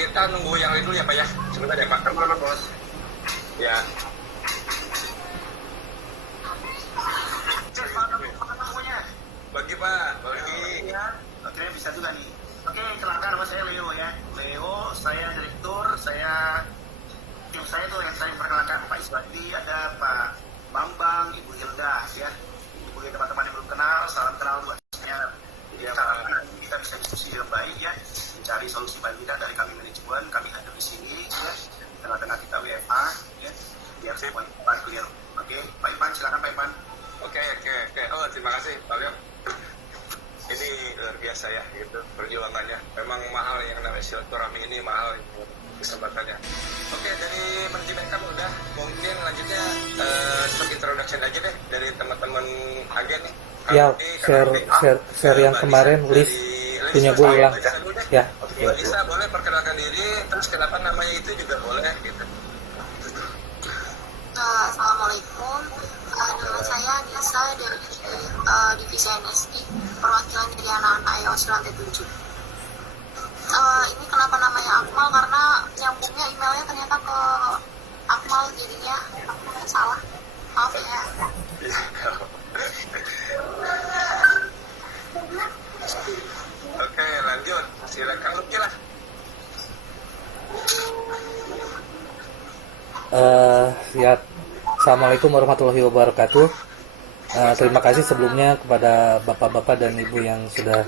kita nunggu yang lain dulu ya Pak ya. Sebentar ya Pak. Kemana Bos? Ya. Bagi Pak, bagi. Oke, bisa juga nih. Oke, kenalkan nama saya Leo ya. Leo, saya direktur, tim saya tuh yang saya perkenalkan Pak Isbadi, ada Pak Bambang, Ibu Hilda ya. Ibu Hilda, teman-teman yang belum kenal, salam kenal buat saya. Jadi kita bisa diskusi dengan baik ya, mencari solusi banjir dari kami manajemen, kami hadir di sini ya. Tengah-tengah kita WFA ya, biar saya Pak clear. Oke, Pak Ipan, silakan Pak Ipan. Oke. Oh, terima kasih Pak Leo. Ini luar biasa ya, gitu perjuangannya. Memang mahal yang namanya silaturahmi ini, mahal kesempatannya. Oke, dari manajemen kamu udah, mungkin lanjutnya short introduction aja deh dari teman-teman agen nih. Ya, share yang kemarin list punya gue ulang. Ya. Bisa boleh perkenalkan diri, terus kenapa namanya itu juga boleh gitu. Assalamualaikum, nama saya Nisa dari divisi NSI, perwakilan dari anak-anak iOS lantai 7. Ini kenapa namanya Akmal, karena nyambungnya emailnya ternyata ke Akmal, jadinya aku yang salah, maaf ya. Oke, lanjut, silakan Lucky lah. Ya, Assalamualaikum warahmatullahi wabarakatuh. Terima kasih sebelumnya kepada bapak-bapak dan ibu yang sudah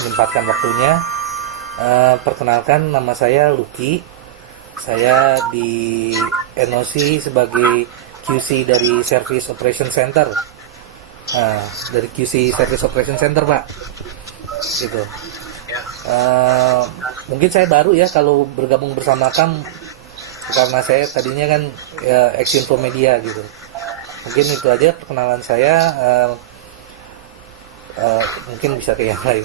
menyempatkan waktunya. Perkenalkan, nama saya Lucky. Saya di NOC sebagai QC dari Service Operation Center. Dari QC Service Operation Center, Pak. Gitu. Mungkin saya baru ya kalau bergabung bersama Kam, karena saya tadinya kan ex-info media gitu. Mungkin itu aja perkenalan saya. Mungkin bisa ke yang lain.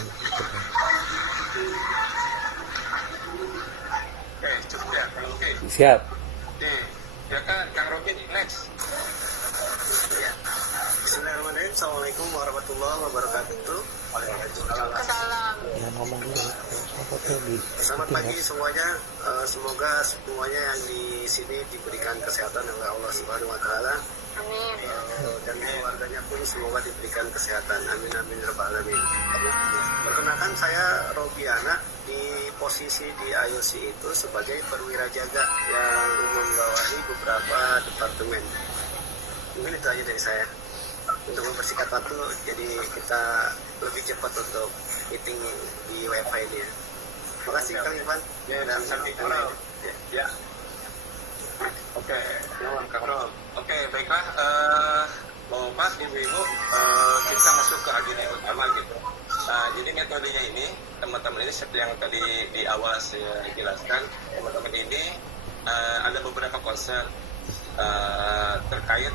Oke, cukup ya, Kang Lucky. Siap. Ya kan, Kang Rocky, next. Bismillahirrahmanirrahim. Assalamualaikum warahmatullahi wabarakatuh. Waalaikumsalam. Ya, ngomong dulu. Selamat pagi semuanya. Semoga semuanya yang di sini diberikan kesehatan oleh Allah Subhanahu Wa Taala. Amin. Dan keluarganya pun semoga diberikan kesehatan. Amin amin ya rabbal alamin. Perkenalkan, saya Robiana, di posisi di IOC itu sebagai perwira jaga yang membawahi beberapa departemen. Mungkin itu aja dari saya. Untuk mempersingkat waktu, jadi kita lebih cepat untuk meeting di wifi ini ya. Terima kasih Kang Ivan. Dan sampai ya. Oke, Kang Rob. Oke, baiklah. Bapak, ibu-ibu, kita masuk ke agenda yang utama gitu. Jadi metodenya ini, teman-teman ini seperti yang tadi di awal saya jelaskan, teman-teman ini ada beberapa concern terkait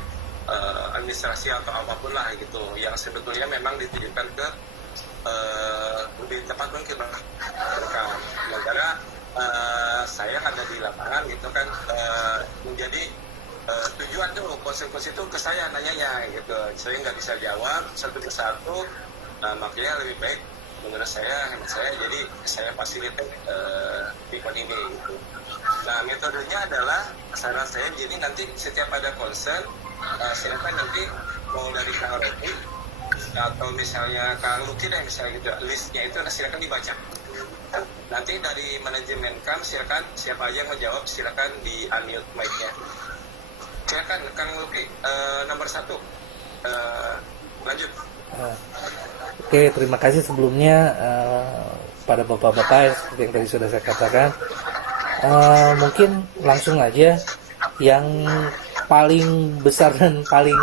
administrasi atau apapun lah gitu, yang sebetulnya memang ditujukan ke lebih tepat mungkin mereka. Sementara saya ada di lapangan gitu kan, menjadi tujuan tuh konsekuensi itu ke saya nanyanya gitu, saya nggak bisa jawab satu persatu. Makanya lebih baik menurut saya, hemat saya, jadi saya fasilitate event ini gitu. Nah, metodenya adalah saran saya, jadi nanti setiap ada concern, silakan nanti mau dari Kang Rocky atau misalnya Kang Lucky deh misalnya gitu, listnya itu silakan dibaca. Nanti dari manajemen Kam silakan siapa aja yang mau jawab, silakan di unmute mic-nya. Silakan Kang Lucky, nomor 1. Lanjut. Oke, terima kasih sebelumnya pada bapak-bapak seperti yang tadi sudah saya katakan. Mungkin langsung aja, yang paling besar dan paling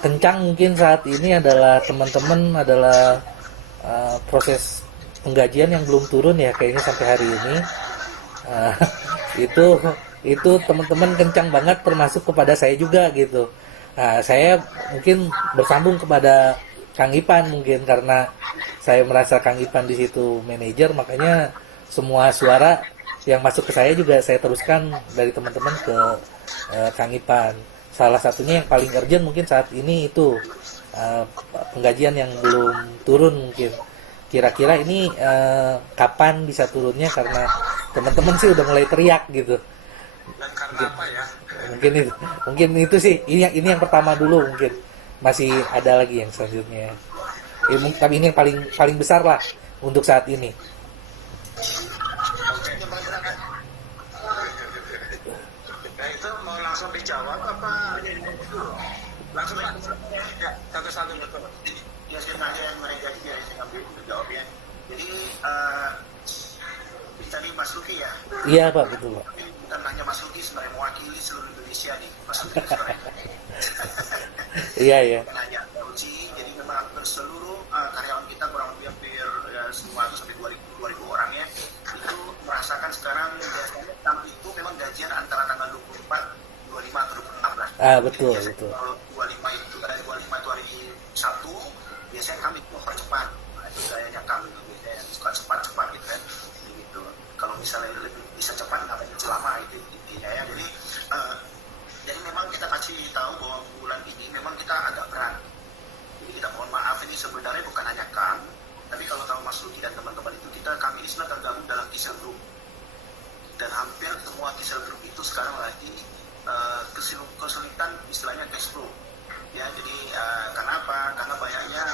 kencang mungkin saat ini adalah teman-teman adalah proses penggajian yang belum turun ya kayaknya sampai hari ini. Itu teman-teman kencang banget, termasuk kepada saya juga gitu. Nah, saya mungkin bersambung kepada Kang Ipan mungkin karena saya merasa Kang Ipan di situ manajer, makanya semua suara yang masuk ke saya juga saya teruskan dari teman-teman ke Kang Ipan. Salah satunya yang paling urgent mungkin saat ini itu penggajian yang belum turun mungkin. Kira-kira ini kapan bisa turunnya, karena teman-teman sih udah mulai teriak gitu. Dan karena apa ya? Mungkin itu sih, ini yang pertama dulu, mungkin masih ada lagi yang selanjutnya. Tapi ini yang paling besar lah untuk saat ini. Oke. Nah itu mau langsung dijawab apa? Langsung ya, satu-satu betul. Ya saya tanya yang mereka juga saya ambil jawabnya. Jadi tadi Mas Luki ya. Iya Pak, betul Pak. Bukan hanya Mas Luki, sebenarnya mewakili seluruh Indonesia nih Mas Luki sebenarnya. Iya. Bukan hanya Uci, jadi memang hampir seluruh karyawan kita kurang lebih hampir 900 sampai 2.000 orang ya, itu merasakan sekarang biasanya tamu itu memang gajian antara tanggal 24, 25 atau 26 lah. Betul, Jadi, betul. Kalau 25 itu dari 25 itu hari Sabtu, biasanya kami itu percepat. Nah, itu gayanya kami itu biasanya suka cepat-cepat gitu kan. Gitu. Kalau misalnya lebih bisa cepat, nggak banyak lama itu intinya ya. Jadi memang kita kasih tahu bahwa bulan ini memang kita agak berat. Jadi kita mohon maaf, ini sebenarnya bukan hanya kami, tapi kalau tahu Mas Luki dan teman-teman itu kami ini sudah tergabung dalam Kisel Group. Dan hampir semua Kisel Group itu sekarang lagi kesulitan istilahnya cash flow. Ya, jadi karena apa? Karena banyaknya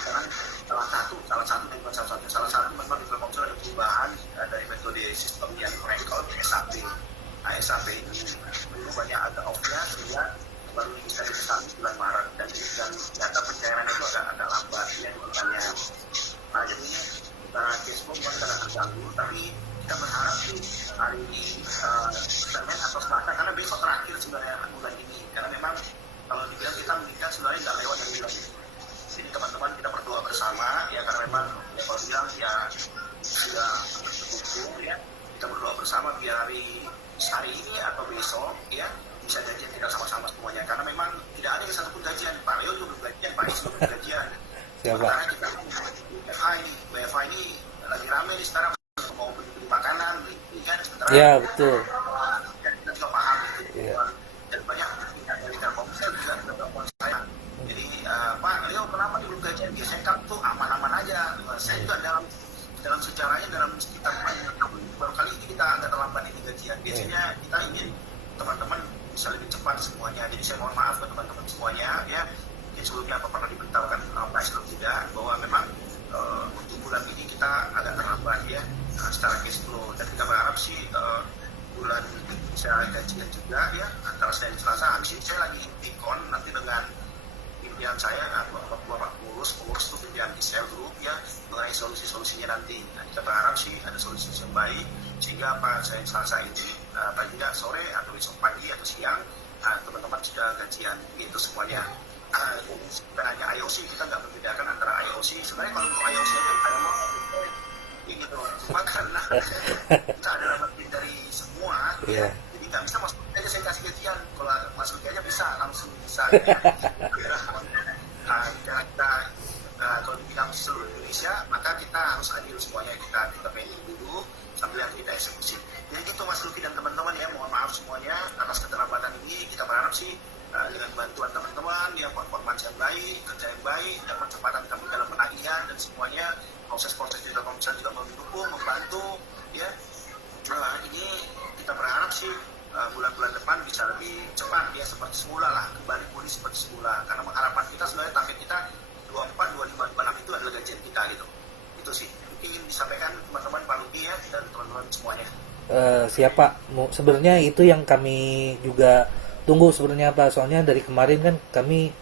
sekarang salah satu memang di Telkomsel ada perubahan dari metode sistem yang mereka di SAP. Nah, SAP ini banyak agak off-nya sehingga baru bisa disambung bulan Maret dan ternyata pencairan itu agak lambat ya bukannya. Nah, jadi secara cash flow kita akan terganggu, tapi kita berharap sih hari Senin atau Selasa, karena besok terakhir sebenarnya bulan ini, karena memang kalau dibilang kita meningkat sebenarnya nggak lewat dari bulan ini. Jadi teman-teman kita berdoa bersama ya, karena memang ya kalau bilang ya sudah tertutup ya, kita berdoa bersama biar hari ini atau besok ya bisa gajian kita sama-sama semuanya, karena memang tidak ada yang satupun gajian. Pak Leo juga belum gajian, Pak Is belum gajian. Sementara kita WFH ini lagi rame nih sekarang, mau beli makanan, beli kan, sementara Iya, betul. dan kita juga paham gitu. Iya. Dan banyak dari Telkomsel juga telepon saya. Jadi Pak Leo kenapa belum gajian? Biasanya kamu tuh aman-aman aja. Saya juga dalam sejarahnya dalam sekitar 4 tahun baru kali ini kita agak terlambat ini gajian. Biasanya kita ingin teman-teman bisa lebih cepat semuanya. Jadi saya mohon maaf ke teman-teman semuanya ya. Mungkin sebelumnya apa pernah diberitahukan Pak Islam tidak bahwa memang untuk bulan ini kita agak terlambat ya secara cash flow, dan kita berharap sih bulan ini bisa gajian juga ya antara Senin dan Selasa. Habis ini saya lagi tikon nanti dengan pimpinan saya, Bapak pengurus tuh pimpinan di Sel Group ya, mengenai solusi-solusinya nanti. Nah, kita berharap sih ada solusi yang baik sehingga Pak Senin Selasa ini paling tidak sore atau besok pagi atau siang teman-teman sudah gajian itu semuanya. Bukan hanya IOC, kita nggak membedakan antara IOC. Sebenarnya kalau untuk IOC ini tuh, cuma karena kita adalah bagian dari semua ya, jadi nggak bisa masuk aja saya kasih gajian. Kalau masuk aja bisa langsung bisa ya. Kita kalau dibilang seluruh Indonesia, maka kita harus adil semuanya, kita pending dulu sambil yang kita eksekusi. Jadi gitu Mas Luki dan teman-teman ya, mohon maaf semuanya atas keterlambatan ini. Kita berharap sih dengan bantuan teman-teman ya, performance yang baik, kerja yang baik, dan percepatan kami dalam penagihan dan semuanya, proses-proses di Telkomsel juga mendukung, membantu ya. Ini kita berharap sih bulan-bulan depan bisa lebih cepat ya, seperti semula lah, kembali pulih seperti semula. Karena harapan kita sebenarnya target kita 24, 25, 26 itu adalah gajian kita gitu. Itu sih ingin disampaikan teman-teman Pak Luki ya dan teman-teman semuanya. Siapa? Sebenarnya itu yang kami juga tunggu sebenarnya Pak. Soalnya dari kemarin kan kami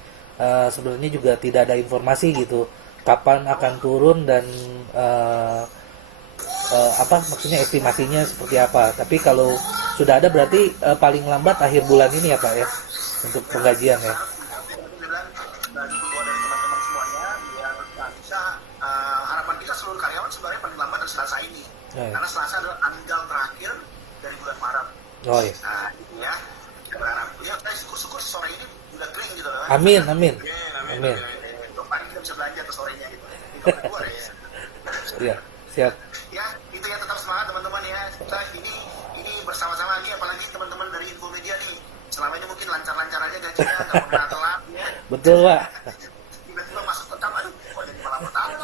sebenarnya juga tidak ada informasi gitu kapan akan turun dan apa maksudnya estimasinya seperti apa. Tapi kalau sudah ada berarti paling lambat akhir bulan ini ya Pak ya untuk penggajian ya. Harapan kita seluruh karyawan sebenarnya paling lambat dari Selasa ini. Karena Selasa adalah tanggal terakhir dari bulan Maret. Oh iya. Nah, itu ya. Kita berharap. Ya, syukur-syukur sore ini udah kering gitu loh. Amin. Pagi kita bisa belanja ke sorenya gitu. Itu keluar ya. Iya, siap. Ya, itu ya, tetap semangat teman-teman ya. Kita ini bersama-sama nih, apalagi teman-teman dari Infomedia nih. Selama ini mungkin lancar-lancar aja gajinya, nggak pernah telat ya. Betul Pak. Tiba-tiba masuk ke kamar, aduh, kok jadi malah bertahun.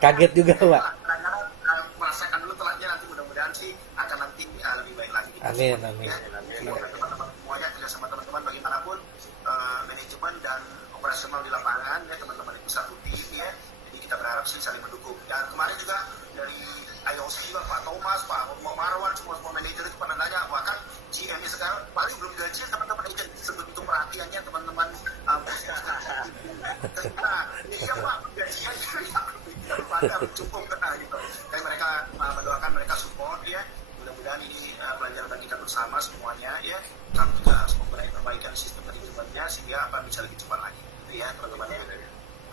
Kaget juga Pak. Kadang-kadang Amin, amin. Ya, semoga teman-teman semuanya kerja sama teman-teman bagaimanapun manajemen dan operasional di lapangan ya teman-teman itu satu tim ya. Jadi kita berharap sih saling mendukung. Dan kemarin juga dari IOC juga Pak Thomas, Pak Marwan, semua manajer itu pernah nanya, bahkan GM-nya sekarang paling belum gajian teman-teman agent sebegitu perhatiannya teman-teman nah, iya Pak, gajian cukup gitu. Dan mereka mendoakan mereka support ya. Mudah-mudahan ini pelajaran bagi kita bersama semuanya ya. Kami juga harus membenahi perbaikan sistem manajemennya sehingga apa bisa lebih cepat lagi. Itu ya teman-teman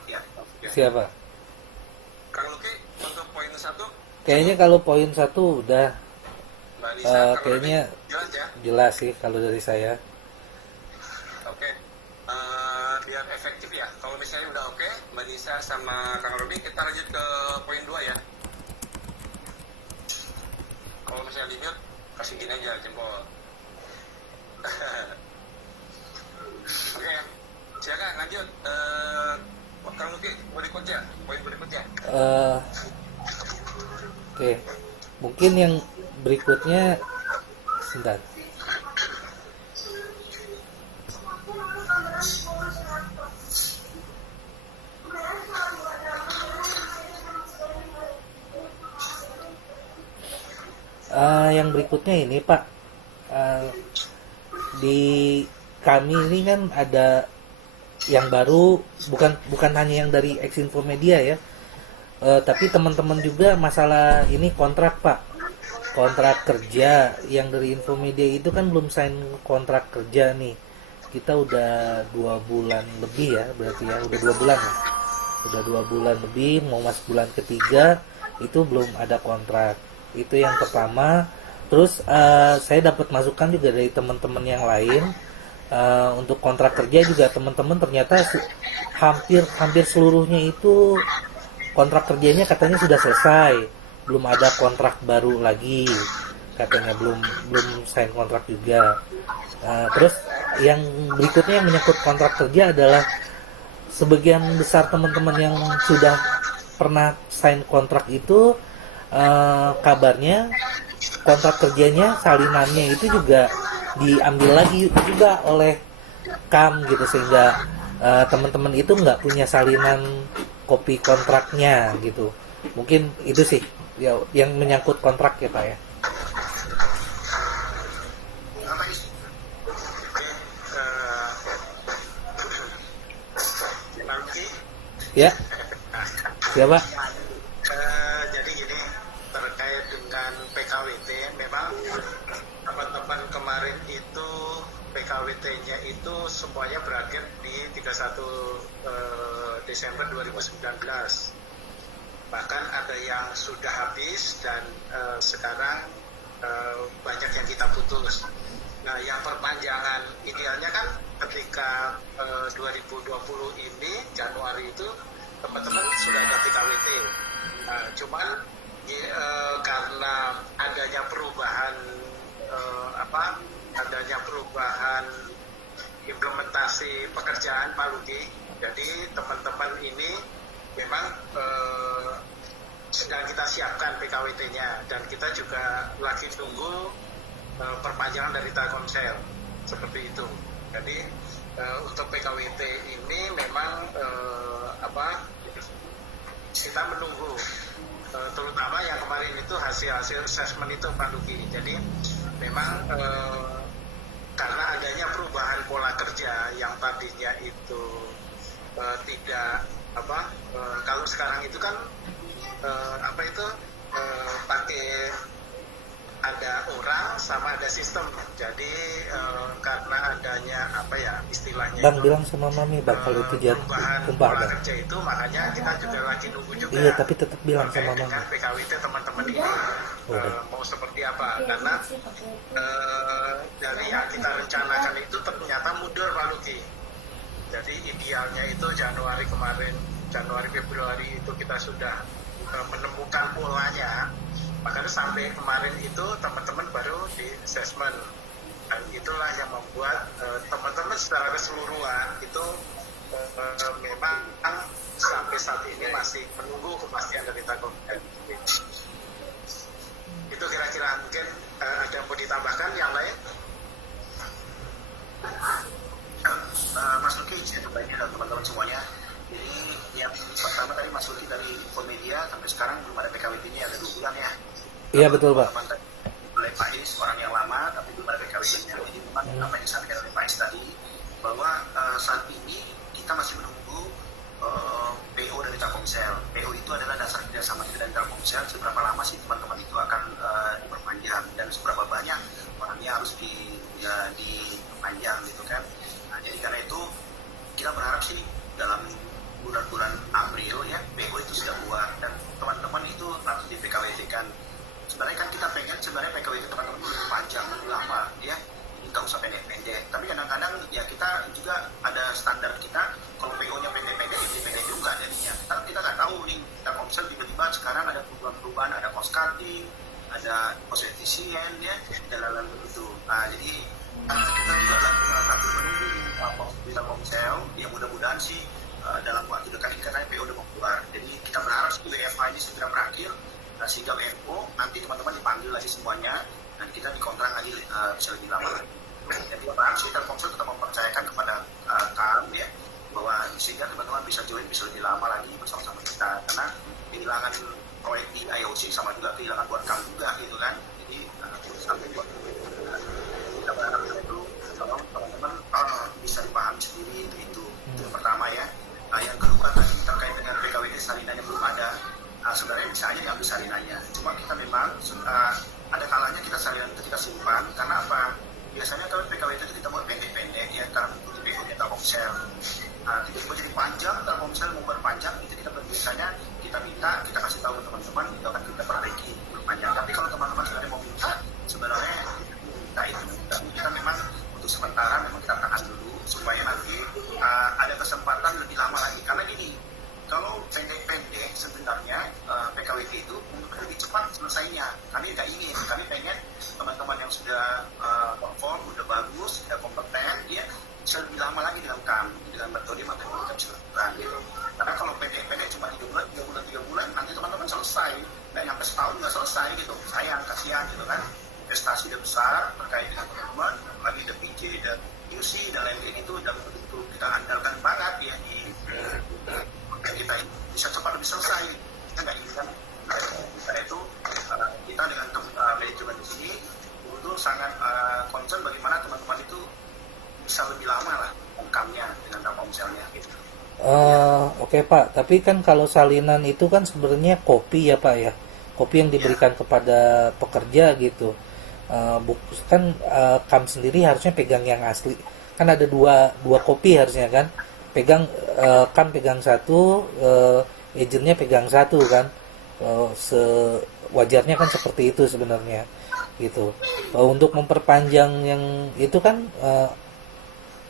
ya. Siapa? Kang Luki untuk poin 1 Kayaknya kalau poin 1 udah Mbak Nisa, Kang kayaknya Luki, jelas ya. jelas sih kalau dari saya. Oke. Biar efektif ya. Kalau misalnya udah oke, Mbak Nisa sama Kang Robi, kita lanjut ke poin 2 ya. Kalau misalnya di mute, kasih gini aja jempol. Oke, silakan lanjut. Kang Luki, berikutnya, poin berikutnya. Oke, mungkin yang berikutnya, sebentar. Yang berikutnya ini Pak, di kami ini kan ada yang baru, bukan hanya yang dari Ex-Infomedia ya, tapi teman-teman juga masalah ini kontrak Pak, kontrak kerja yang dari Infomedia itu kan belum sign kontrak kerja nih. Kita udah 2 bulan lebih ya, berarti ya udah 2 bulan ya. Udah 2 bulan lebih, mau masuk bulan ketiga itu belum ada kontrak. Itu yang pertama. Terus saya dapat masukan juga dari teman-teman yang lain, untuk kontrak kerja juga teman-teman ternyata hampir seluruhnya itu kontrak kerjanya katanya sudah selesai, belum ada kontrak baru lagi, katanya belum sign kontrak juga. Terus yang berikutnya yang menyangkut kontrak kerja adalah sebagian besar teman-teman yang sudah pernah sign kontrak itu, kabarnya kontrak kerjanya, salinannya itu juga diambil lagi juga oleh KAM gitu, sehingga teman-teman itu nggak punya salinan kopi kontraknya gitu. Mungkin itu sih ya, yang menyangkut kontrak ya Pak ya. Ya, siapa? Jadi gini, terkait dengan PKWT, memang teman-teman kemarin itu PKWT-nya itu semuanya berakhir di 31 Desember 2019. Bahkan ada yang sudah habis dan sekarang banyak yang kita putus. Nah, yang perpanjangan idealnya kan ketika 2020 ini Januari itu teman-teman sudah ada PKWT. Nah, cuman karena adanya perubahan adanya perubahan implementasi pekerjaan Pak Luki, jadi teman-teman ini memang sedang kita siapkan PKWT-nya dan kita juga lagi tunggu perpanjangan dari Telkomsel seperti itu. Jadi untuk PKWT ini memang kita menunggu, terutama yang kemarin itu hasil assessment itu Pak Luki. Jadi memang karena adanya perubahan pola kerja yang tadinya itu tidak kalau sekarang itu kan pakai ada orang sama ada sistem. Jadi karena adanya istilahnya Bang bilang sama Mami Bang kalau itu dia perubahan tumpah pola Bang. kerja itu, makanya kita juga lagi nunggu juga. Iya, tapi tetap bilang terkait sama Mami. dengan PKWT teman-teman ini mau seperti apa, karena dari yang kita rencanakan itu ternyata mundur Pak Luki. Jadi idealnya itu Januari Februari itu kita sudah menemukan polanya. Makanya sampai kemarin itu teman-teman baru di assessment, dan itulah yang membuat teman-teman secara keseluruhan itu memang sampai saat ini masih menunggu kepastian dari Telkomsel. Itu kira-kira mungkin ada yang mau ditambahkan yang sampai sekarang belum ada PKWT-nya, ada 2 bulan ya. Iya betul Pak. Oleh Pak Is, orang yang lama, tapi belum ada PKWT-nya. Jadi memang apa yang disampaikan oleh Pak Is tadi, bahwa saat ini kita masih menunggu PO dari Telkomsel. PO itu adalah dasar kerjasama kita dan Telkomsel. Seberapa lama sih teman-teman itu akan diperpanjang dan seberapa banyak orangnya harus diperpanjang gitu kan. Nah, jadi karena itu kita berharap sih dalam bulan-bulan April ya PO itu sudah keluar dan teman-teman itu harus di PKWT-kan. Sebenarnya kan kita pengen sebenarnya PKWT teman-teman itu lebih panjang, lebih lama ya. Nggak usah pendek-pendek. Tapi kadang-kadang ya kita juga ada standar kita. Kalau PO-nya pendek-pendek, ya pendek juga jadinya. Karena kita nggak tahu nih Telkomsel tiba-tiba sekarang ada perubahan-perubahan, ada cost cutting, ada cost efisien ya, dan lain-lain begitu. Nah, jadi kita juga lagi sambil menunggu di Telkomsel. Ya mudah-mudahan sih dalam waktu dekat ini karena PO udah mau keluar. Jadi kita berharap WFH ini segera berakhir sehingga WFO nanti teman-teman dipanggil lagi semuanya dan kita dikontrak lagi bisa lebih lama lagi. Jadi berharap sih Telkomsel tetap mempercayakan kepada kami ya bahwa sehingga teman-teman bisa join bisa lebih lama lagi bersama-sama kita karena kehilangan proyek di IOC sama juga kehilangan buat kami juga gitu kan. Jadi sampai buat kita berharap itu kalau teman-teman bisa dipahami sendiri itu yang pertama ya. Yang kedua tadi terkait dengan PKWT salinan yang belum ada, sebenarnya bisa aja diambil salinannya. Cuma kita memang ada kalanya kita salinan itu kita simpan karena apa? Biasanya kalau PKWT itu kita buat pendek-pendek ya karena mengikuti PO-nya Telkomsel. Tiba-tiba jadi panjang, Telkomsel mau berpanjang itu kita biasanya kita minta, kita kasih tahu ke teman-teman itu akan kita perbaiki berpanjang. Tapi kalau teman-teman sebenarnya mau minta, sebenarnya minta itu kita memang untuk sementara memang kita tahan dulu supaya nanti ada kesempatan lebih lama lagi. Karena gini, kalau pendek-pendek sebenarnya PKWT itu lebih cepat selesainya. Kami nggak ingin, kami pengen teman-teman yang sudah perform, udah bagus, sudah kompeten, dia bisa lebih lama lagi dengan kami, dengan metode matematika bisa lakukan gitu. Karena kalau pendek-pendek cuma 3 bulan, nanti teman-teman selesai, nggak nyampe setahun nggak selesai gitu. Sayang, kasihan gitu kan. Investasi udah besar terkait dengan teman-teman, lagi ada PJ dan UC dan lain-lain itu udah betul-betul kita andalkan banget ya di kita bisa cepat lebih selesai. Kita nggak ingin kan. Karena itu kita dengan manajemen di sini itu sangat concern bagaimana teman-teman itu bisa lebih lama lah income-nya dengan Telkomselnya gitu. Oke Pak, tapi kan kalau salinan itu kan sebenarnya kopi ya Pak ya, kopi yang diberikan kepada pekerja gitu. Kan KAM sendiri harusnya pegang yang asli. Kan ada dua kopi harusnya kan, pegang KAM pegang satu, agennya pegang satu kan. Sewajarnya kan seperti itu sebenarnya gitu. Untuk memperpanjang yang itu kan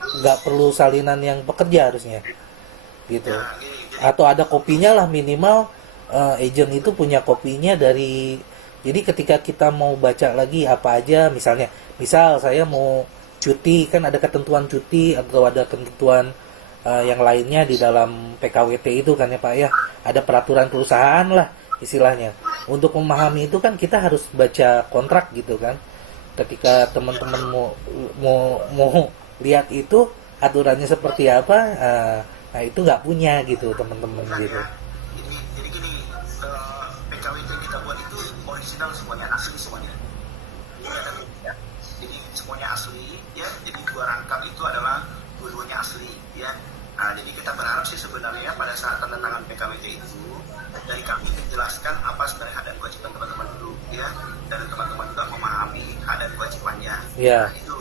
nggak perlu salinan yang pekerja harusnya gitu, atau ada kopinya lah minimal. Agent itu punya kopinya dari, jadi ketika kita mau baca lagi apa aja, misal saya mau cuti, kan ada ketentuan cuti atau ada ketentuan yang lainnya di dalam PKWT itu kan ya Pak ya, ada peraturan perusahaan lah istilahnya. Untuk memahami itu kan kita harus baca kontrak gitu kan. Ketika teman-teman mau lihat itu aturannya seperti apa, nah itu nggak punya gitu teman-teman gitu. Jadi gini, PKWT yang kita buat itu original semuanya, asli semuanya. Jadi semuanya asli ya. Jadi 2 rangkap itu adalah dua-duanya asli ya. Nah, jadi kita berharap sih sebenarnya pada saat tanda tangan PKWT itu dari kami menjelaskan apa sebenarnya hak dan kewajiban teman-teman dulu ya, dan teman-teman juga memahami hak dan kewajibannya. Yeah. Nah, itu.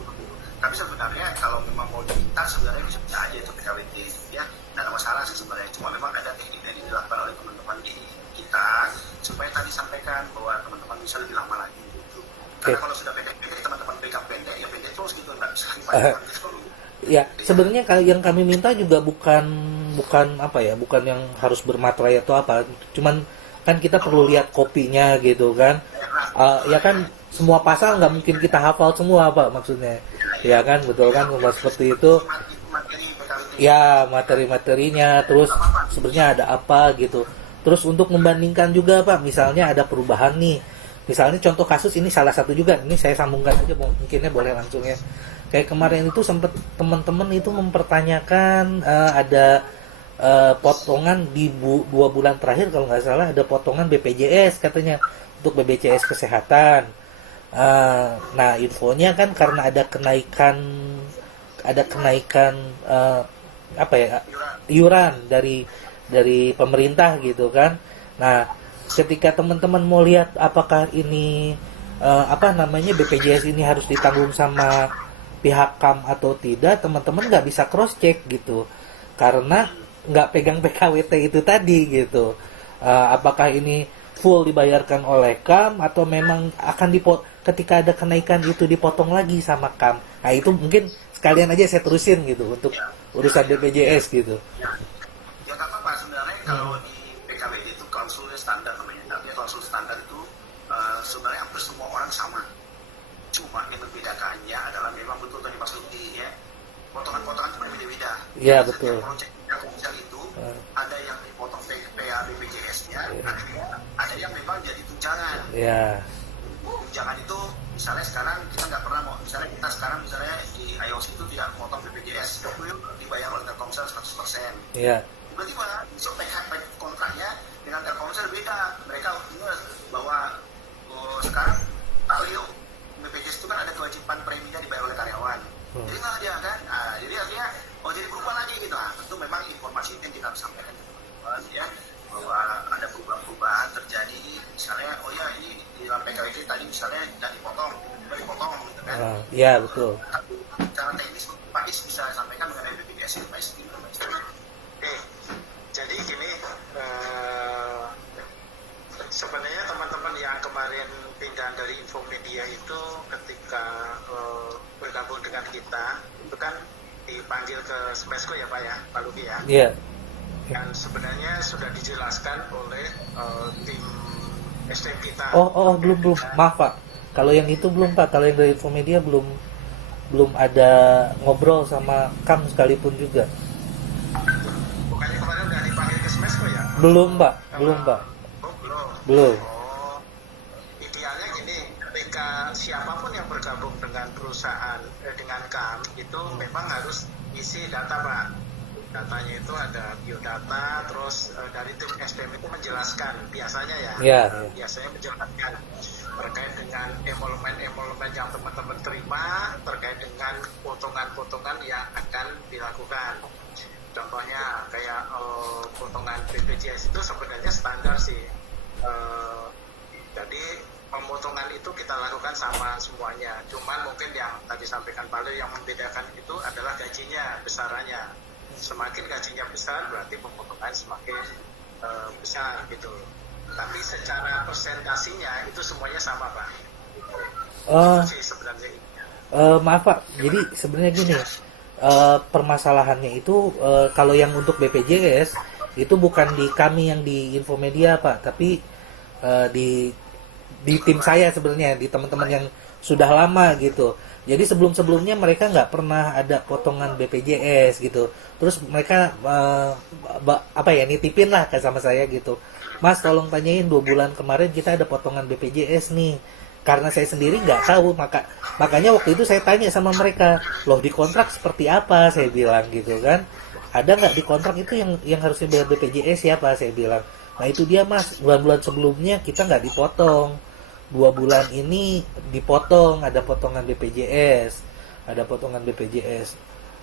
Tapi sebenarnya kalau memang mau diminta sebenarnya bisa aja itu PKWT ya, tidak ada masalah sih sebenarnya. Cuma memang ada teknik yang dilakukan oleh teman-teman di kita supaya tadi sampaikan bahwa teman-teman bisa lebih lama lagi gitu. Karena kalau sudah pendek-pendek teman-teman pegang pendek ya pendek terus gitu, nggak bisa dipanjang terus. Ya, sebenarnya yang kami minta juga bukan apa ya, bukan yang harus bermaterai atau apa. Cuman kan kita perlu lihat kopinya gitu kan. Ya kan semua pasal nggak mungkin kita hafal semua Pak maksudnya. Ya kan, betul kan kalau seperti itu. Ya, materi-materinya, terus sebenarnya ada apa gitu. Terus untuk membandingkan juga Pak, misalnya ada perubahan nih. Misalnya contoh kasus ini salah satu juga, ini saya sambungkan aja mungkinnya boleh langsung ya. Kayak kemarin itu sempat teman-teman itu mempertanyakan ada potongan di 2 bulan terakhir kalau nggak salah ada potongan BPJS katanya untuk BPJS kesehatan. Nah infonya kan karena ada kenaikan apa ya, iuran dari pemerintah gitu kan. Nah ketika teman-teman mau lihat apakah ini BPJS ini harus ditanggung sama pihak KAM atau tidak, teman-teman nggak bisa cross check gitu karena nggak pegang PKWT itu tadi gitu. Apakah ini full dibayarkan oleh KAM atau memang akan ketika ada kenaikan itu dipotong lagi sama KAM. Nah itu mungkin sekalian aja saya terusin gitu untuk urusan BPJS gitu. Ya nggak apa-apa sebenarnya kalau di PKWT itu klausulnya standar namanya. Tapi klausul standar itu sebenarnya hampir semua orang sama. Cuma yang membedakannya adalah memang betul tadi Mas Lutfi ya, potongan-potongan itu berbeda-beda. Iya betul. Proyek Telkomsel itu ada yang dipotong PA BPJS-nya, ada yang memang jadi tunjangan. Iya. Tunjangan itu misalnya sekarang kita nggak pernah mau, misalnya kita sekarang misalnya di iOS itu tidak memotong BPJS, itu dibayar oleh Telkomsel 100%. Iya. Tiba-tiba besok kontraknya dengan Telkomsel beda. Mereka ingat bahwa sekarang Talio BPJS itu kan ada kewajiban preminya dibayar oleh karyawan. Jadi nggak ada kan? Jadi artinya jadi berubah lagi gitu. Tentu memang informasi itu yang kita harus sampaikan ke teman-teman ya, bahwa ada perubahan-perubahan terjadi. Misalnya ini di dalam PKWT tadi misalnya tidak dipotong gitu kan? Iya betul. Tapi secara teknis Pak Is bisa sampaikan mengenai BPJS itu Pak Is. Jadi gini, sebenarnya teman-teman yang kemarin pindah dari Infomedia itu ketika bergabung dengan kita itu kan dipanggil ke Smesco ya Pak ya, Pak Luki ya. Iya. Dan sebenarnya sudah dijelaskan oleh tim SDM kita. Belum. Maaf Pak. Kalau yang itu belum Pak. Kalau yang dari Infomedia belum ada ngobrol sama KAM sekalipun juga. Bukannya kemarin udah dipanggil ke Smesco ya? Belum Pak. Belum. Idealnya gini, ketika siapapun yang bergabung dengan perusahaan dengan KAM itu memang harus isi data Pak. Datanya itu ada biodata, terus dari tim SDM itu menjelaskan biasanya ya. Iya. Biasanya menjelaskan terkait dengan emolumen yang teman-teman terima, terkait dengan potongan-potongan yang akan dilakukan. Contohnya kayak potongan BPJS itu sebenarnya standar sih. Jadi pemotongan itu kita lakukan sama semuanya. Cuman mungkin yang tadi sampaikan Pak Leo, yang membedakan itu adalah gajinya, besarannya. Semakin gajinya besar berarti pemotongan semakin besar gitu. Tapi secara persentasinya itu semuanya sama Pak. Itu sih sebenarnya. Maaf Pak. Jadi sebenarnya gini. Permasalahannya itu kalau yang untuk BPJS itu bukan di kami yang di Infomedia Pak, tapi di tim saya sebenarnya, di teman-teman yang sudah lama gitu. Jadi sebelumnya mereka nggak pernah ada potongan BPJS gitu. Terus mereka nitipin lah sama saya gitu. Mas tolong tanyain 2 bulan kemarin kita ada potongan BPJS nih. Karena saya sendiri nggak tahu, makanya waktu itu saya tanya sama mereka, loh di kontrak seperti apa, saya bilang gitu kan, ada nggak di kontrak itu yang harusnya bayar BPJS siapa, saya bilang. Nah itu dia Mas, bulan-bulan sebelumnya kita nggak dipotong, 2 bulan ini dipotong, ada potongan BPJS.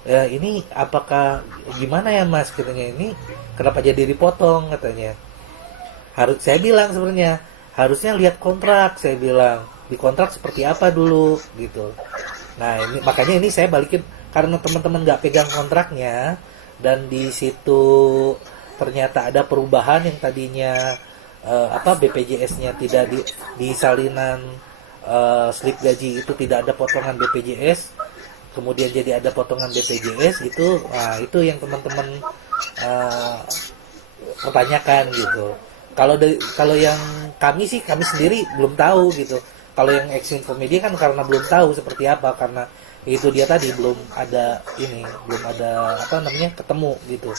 Ya, ini apakah gimana ya Mas, katanya, ini kenapa jadi dipotong katanya. Saya bilang sebenarnya harusnya lihat kontrak, saya bilang di kontrak seperti apa dulu gitu. Nah ini makanya ini saya balikin karena teman-teman nggak pegang kontraknya dan di situ ternyata ada perubahan yang tadinya BPJS-nya tidak di salinan slip gaji itu tidak ada potongan BPJS, kemudian jadi ada potongan BPJS gitu. Nah itu yang teman-teman pertanyakan gitu. Kalau yang kami sendiri belum tahu gitu. Kalau yang Infomedia kan karena belum tahu seperti apa, karena itu dia tadi belum ada ketemu gitu.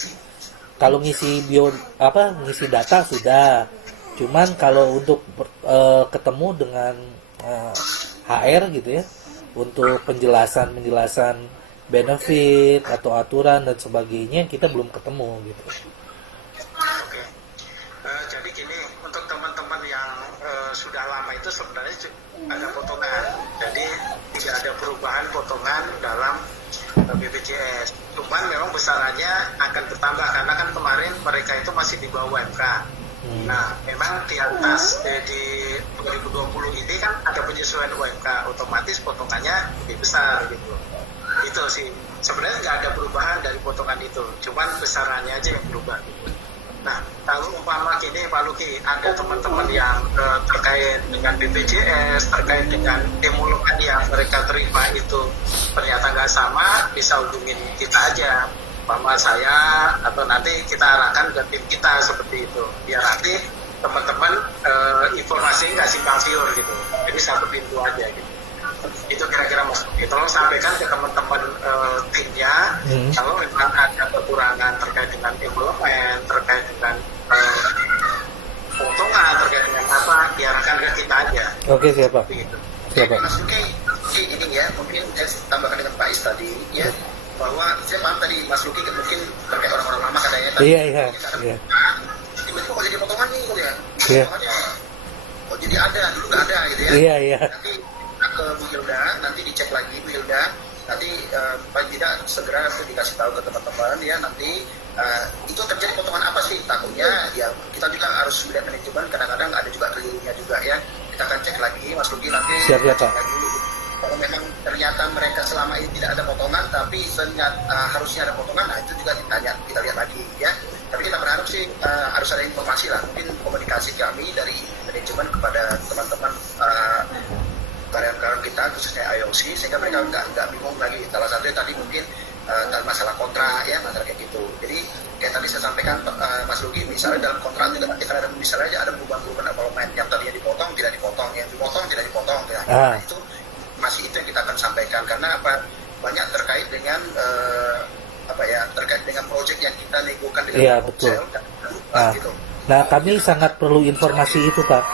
Kalau ngisi data sudah. Cuman kalau untuk ketemu dengan HR gitu ya, untuk penjelasan benefit atau aturan dan sebagainya kita belum ketemu gitu. Oke. Jadi gini, untuk teman-teman yang sudah lama itu sebenarnya ada potongan. Jadi tidak ada perubahan potongan dalam BPJS. Cuman memang besarannya akan bertambah karena kan kemarin mereka itu masih di bawah UMK. Nah, memang di atas di 2020 ini kan ada penyesuaian UMK, otomatis potongannya lebih besar gitu. Itu sih sebenarnya nggak ada perubahan dari potongan itu, cuman besarannya aja yang berubah gitu. Nah, kalau umpama gini Pak Luki, ada teman-teman yang terkait dengan BPJS, terkait dengan emulukan yang mereka terima itu ternyata nggak sama, bisa hubungin kita aja, umpama saya atau nanti kita arahkan ke tim kita seperti itu, biar nanti teman-teman informasinya nggak simpang siur gitu, jadi satu pintu aja gitu. Itu kira-kira Mas Luki, tolong sampaikan ke teman-teman timnya kalau memang ada kekurangan terkait dengan development, terkait dengan potongan, terkait dengan apa, diarahkan ke kita aja. Oke, siapa? Begitu. Siapa? Mas Luki, ini ya, mungkin saya tambahkan dengan Pak Is tadi ya, bahwa saya paham tadi Mas Luki mungkin terkait orang-orang lama katanya tadi. Iya. Tiba-tiba kok jadi potongan nih gitu ya. Iya. Potongannya kok jadi ada, dulu nggak ada gitu ya. Iya. Nanti ke Bu Hilda, nanti dicek lagi Bu Hilda, nanti paling tidak segera itu dikasih tahu ke teman-teman ya, nanti itu terjadi potongan apa sih, takutnya ya kita juga harus melihat manajemen, kadang-kadang ada juga kelirunya juga ya, kita akan cek lagi Mas Luki nanti. Siap ya, Pak. Cek lagi kalau memang ternyata mereka selama ini tidak ada potongan tapi harusnya ada potongan, nah itu juga kita lihat lagi ya. Tapi kita berharap sih harus ada informasi lah, mungkin komunikasi kami dari manajemen kepada teman-teman karyawan kita khususnya IOC, sehingga mereka nggak bingung lagi. Salah satunya tadi mungkin masalah kontrak ya, masalah kayak gitu. Jadi kayak tadi saya sampaikan Mas Luki, misalnya dalam kontrak tidak ada, misalnya ada perubahan development yang tadinya dipotong tidak dipotong, yang dipotong tidak dipotong ya. Nah, itu masih itu yang kita akan sampaikan, karena apa, banyak terkait dengan terkait dengan proyek yang kita negokan dengan betul. Gitu. Nah, kami sangat perlu informasi itu, Pak.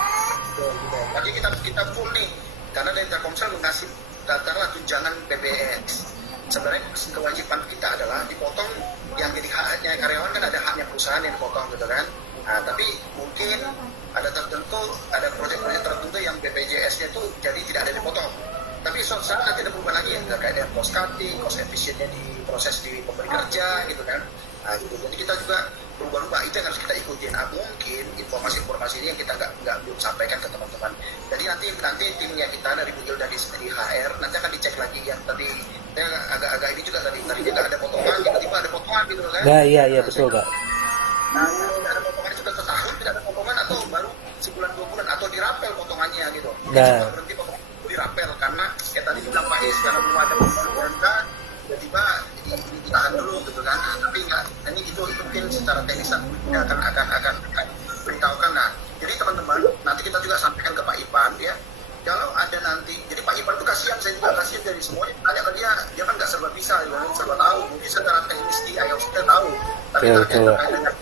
Jadi kita full nih, karena dari Telkomsel mengasih katakanlah tunjangan PBS. Sebenarnya kewajiban kita adalah dipotong yang jadi haknya karyawan, kan ada haknya perusahaan yang dipotong gitu kan. Nah, tapi mungkin ada proyek-proyek tertentu yang BPJS-nya itu jadi tidak ada dipotong. Tapi suatu saat nanti ada perubahan lagi terkait dengan cost cutting, cost efisiennya di proses di pemberi kerja gitu kan. Nah, gitu. Jadi kita juga berubah-ubah, itu yang harus kita ikutin. Mungkin informasi-informasi ini yang kita nggak belum sampaikan ke teman-teman. Jadi nanti timnya kita dari Bu Hilda di HR nanti akan dicek lagi yang tadi saya agak ini juga tadi nggak ada potongan, tiba-tiba ada potongan gitu kan. Nah, iya betul, Pak. Nah, tidak ada potongan sudah setahun tidak ada potongan, atau baru sebulan 2 bulan, atau dirapel potongannya gitu. Nah, Berhenti potongan itu dirapel karena kayak tadi bilang Pak Is, karena belum ada potongan tiba-tiba ditahan dulu gitu kan. Tapi enggak, ini itu mungkin secara teknis kita akan beritahukan. Nah, jadi teman-teman nanti kita juga sampaikan ke Pak Ipan ya, kalau ada nanti, jadi Pak Ipan itu kasihan, saya juga kasihan dari semuanya tanya ke dia kan nggak serba bisa, serba tahu, mungkin secara teknis di IOC kita tahu, tapi terkait dengan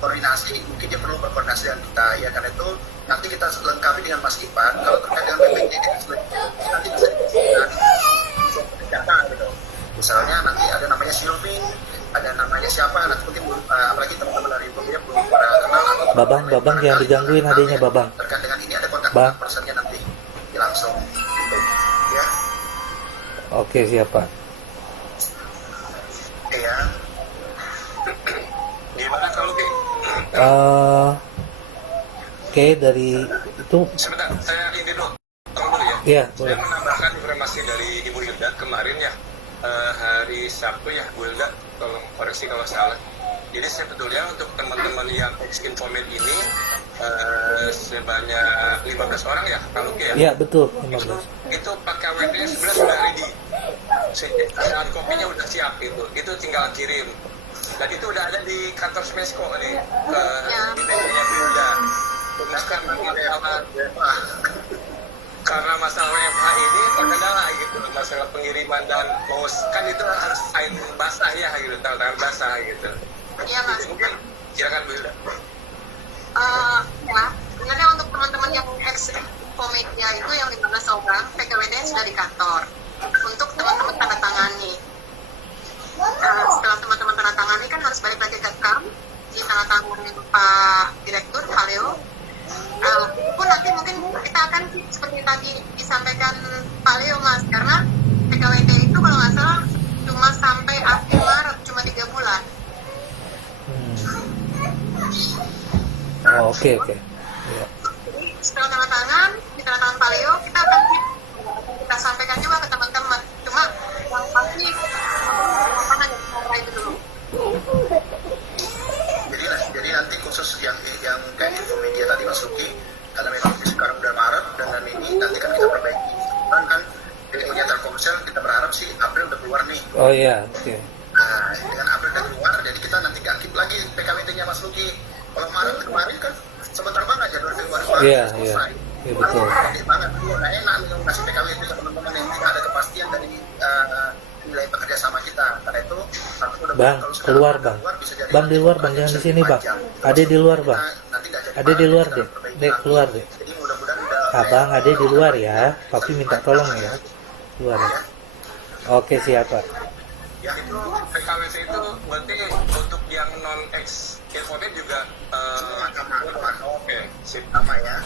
koordinasi mungkin dia perlu berkoordinasi dengan kita ya, karena itu nanti kita lengkapi dengan Mas Ipan. Kalau terkait dengan BPJS nanti bisa data gitu, misalnya nanti ada namanya Silvin, ada namanya siapa, nanti mungkin apalagi teman-teman dari Infomedia belum pada kenal. Babang jangan digangguin adanya Babang. Terkait dengan ini ada kontak personnya nanti langsung gitu ya. Oke, siapa? Ya. Gimana kalau Oke, dari itu sebentar, saya ini dulu tolong dulu ya. Iya, Saya boleh. menambahkan informasi dari Ibu Hilda kemarin ya, hari Sabtu ya Bu Hilda, tolong koreksi kalau salah. Jadi sebetulnya untuk teman-teman yang ex-Infomed ini sebanyak 15 orang ya, kalau ya. Iya, betul, 15. Itu pakai WD sebenarnya sudah ready. Hard kopinya udah siap itu tinggal kirim. Dan itu udah ada di kantor Smesco nih, di mejanya Bu Hilda. Karena masalah WFH ini terkendala gitu, masalah pengiriman dan kan itu harus sign basah ya gitu, tangan basah gitu. Iya, Mas. Mungkin silakan Bu Hilda. Ya, sebenarnya untuk teman-teman yang ex-Infomedia itu yang 15 orang, PKWD sudah di kantor untuk teman-teman tanda tangani. seperti tadi disampaikan Pak Leo Mas, karena PKWT itu kalau nggak salah cuma sampai akhir Maret, cuma 3 bulan. Oh, oke. Iya. Jadi setelah tanda tangan, di tanda tangan Pak Leo, kita sampaikan juga ke teman-teman. Cuma yang pasti lapangan yang mulai dulu. Jadi nanti khusus yang kayak info media tadi Mas Luki, karena memang sekarang udah Maret dan ini nanti kan kita perbaiki. Kan PO-nya Telkomsel kita berharap sih April udah keluar nih. Oh iya, oke. Nah, dengan April udah keluar, jadi kita nanti nggak keep lagi PKWT-nya Mas Luki. Kalau Maret kemarin kan sebentar banget Januari Februari Maret Iya, selesai. iya betul. Gede banget, nggak enak nih ngasih PKWT ke teman-teman yang tidak ada kepastian dari nilai pekerja sama kita. Karena itu udah Bang, kalau sudah keluar Bang. bisa jadi Bang di luar Bang, jangan di sini Bang. Ada di luar Bang. nanti nggak jadi Ada di luar deh. Dek, keluar deh. Jadi mudah-mudahan udah Abang ada di luar ya. Papi minta tolong ya. Keluar ya. Oke, siap Pak. Ya itu PKWT itu berarti untuk yang non ex Kevonet juga oke, sip. sama ya.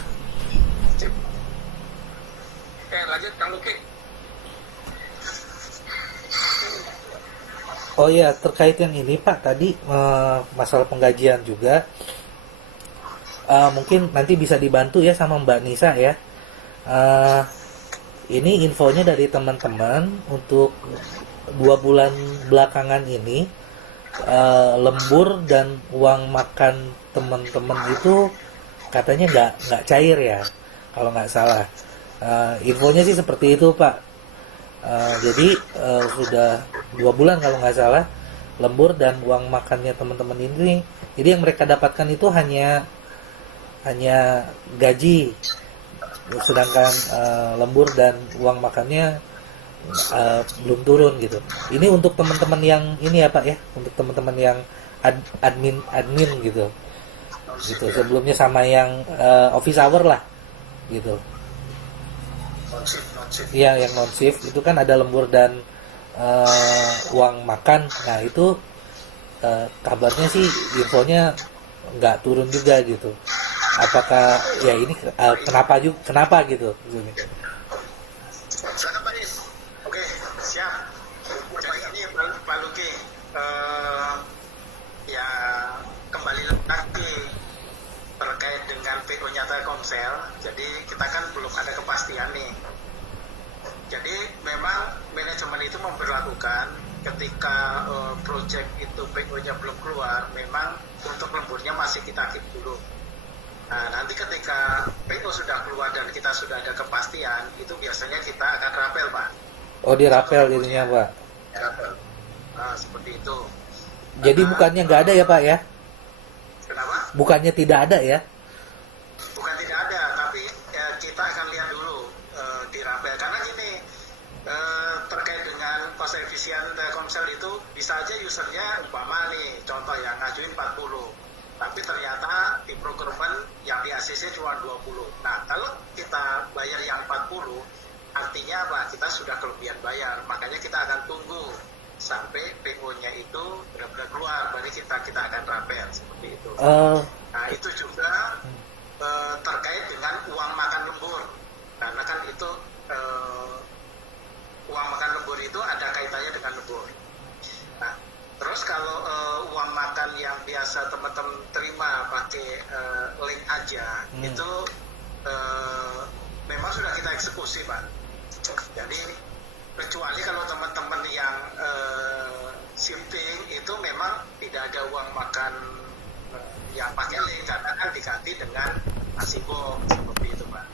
Sip. Oke, lanjut Kang Luki. Oh iya, terkait yang ini Pak, tadi masalah penggajian juga. Mungkin nanti bisa dibantu ya sama Mbak Nisa ya. Ini infonya dari teman-teman untuk 2 bulan belakangan ini, lembur dan uang makan teman-teman itu katanya nggak cair ya, kalau nggak salah. Infonya sih seperti itu Pak. Jadi sudah 2 bulan kalau nggak salah lembur dan uang makannya teman-teman ini. Jadi yang mereka dapatkan itu hanya gaji, sedangkan lembur dan uang makannya belum turun gitu. Ini untuk teman-teman yang ini ya Pak ya, untuk teman-teman yang admin gitu. Gitu. Sebelumnya sama yang office hour lah gitu. Non-shift. Iya, yang non shift itu kan ada lembur dan uang makan. Nah itu kabarnya sih infonya nggak turun juga gitu. Apakah ya ini kenapa gitu? Silakan Pak Nis. Oke, siap. Jadi ini Pak Luki, ya kembali lagi terkait dengan PO-nya Telkomsel. Jadi kita kan belum ada kepastian nih. Jadi memang manajemen itu memberlakukan ketika project itu PO-nya belum keluar, memang untuk lemburnya masih kita keep dulu. Nah, nanti ketika PO sudah keluar dan kita sudah ada kepastian, itu biasanya kita akan rapel, Pak. Oh, di rapel jadinya Pak. Rapel. Nah, seperti itu. Jadi bukannya nggak ada ya Pak ya? Kenapa? Bukannya tidak ada ya? Bukan tidak ada, tapi kita akan lihat dulu di rapel. Karena gini, terkait dengan cost efisien Telkomsel itu bisa aja usernya umpama nih, contoh yang ngajuin 40. Tapi ternyata di procurement yang di ACC cuma 20. Nah, kalau kita bayar yang 40, artinya apa? Kita sudah kelebihan bayar. Makanya kita akan tunggu sampai PO-nya itu benar-benar keluar, baru kita akan rapel seperti itu. Nah, itu juga terkait dengan uang makan lembur. Karena kan itu uang makan lembur itu ada kaitannya dengan lembur. Nah, terus kalau uang makan yang biasa teman-teman terima pakai link aja, itu memang sudah kita eksekusi, Pak. Jadi kecuali kalau teman-teman yang shifting itu memang tidak ada uang makan yang pakai link, karena kan diganti dengan asibo seperti itu, Pak.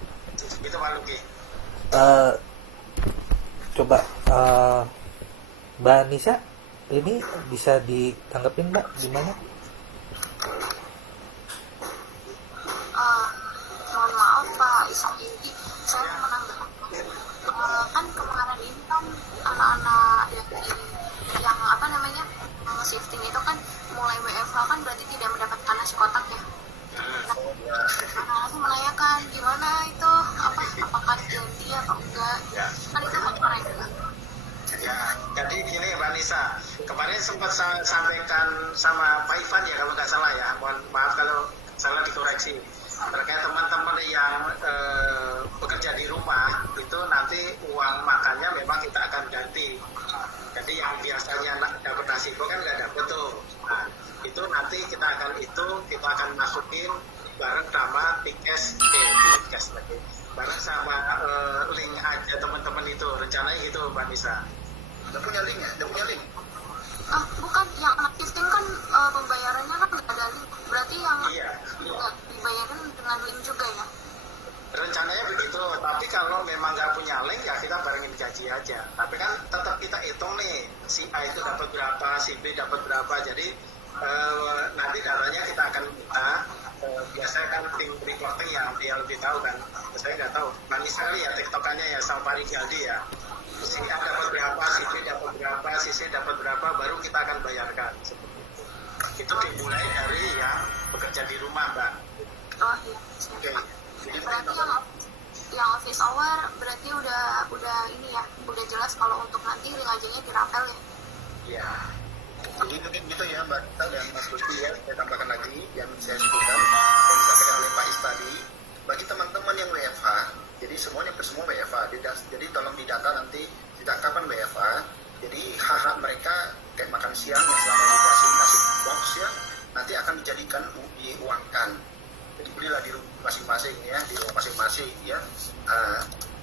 Itu Pak Luki. Coba Mbak Nisa, ini bisa ditanggapin Mbak gimana? Mohon maaf Pak Isaki, saya menambahkan kan kemarin ini kan anak-anak yang apa namanya shifting itu kan mulai WFH kan berarti tidak mendapatkan nasi kotak ya. Nah, aku menanyakan gimana itu apakah diganti atau enggak? Kan itu hak mereka. Ya, jadi gini Mbak Nisa, kemarin sempat saya sampaikan sama Pak Ivan ya kalau nggak salah ya, mohon maaf kalau salah dikoreksi, terkait teman-teman yang bekerja nanti uang makannya memang kita akan ganti. Jadi yang biasanya dapat nasi kan nggak dapat tuh. Nah, itu nanti kita akan masukin bareng sama tiket lagi. Bareng sama link aja teman-teman itu. Rencananya gitu Mbak Nisa. Udah punya link ya? Udah punya link? Bukan, yang anak gifting kan pembayarannya kan nggak ada link. Berarti yang Iya. nggak dibayarin dengan link juga ya? Rencananya begitu, tapi kalau memang nggak punya link ya kita barengin gaji aja. Tapi kan tetap kita hitung nih, si A itu dapat berapa, si B dapat berapa. Jadi nanti datanya kita akan minta. Biasanya kan tim reporting yang dia lebih tahu kan. Saya nggak tahu. Nanti sekali ya tiktokannya ya sama Pak Rigaldi ya. Si A dapat berapa, si B dapat berapa, si C dapat berapa, baru kita akan bayarkan. Seperti itu. Itu dimulai dari yang bekerja di rumah, Mbak. Oh iya. Oke. Jadi Berarti yang office hour berarti udah ini ya, udah jelas kalau untuk nanti link aja-nya dirapel ya. ya. Jadi mungkin gitu ya Mbak Nita dan Mas Lutfi ya. Saya tambahkan lagi yang saya sebutkan yang disampaikan oleh Pak Is tadi. Bagi teman-teman yang WFH, jadi semuanya semua WFH. Jadi tolong didata nanti tidak kapan WFH. Jadi hak mereka kayak makan siang yang selama dikasih nasi box ya, nanti akan dijadikan diuangkan. Jadi belilah di rumah masing-masing ya, di rumah masing-masing ya.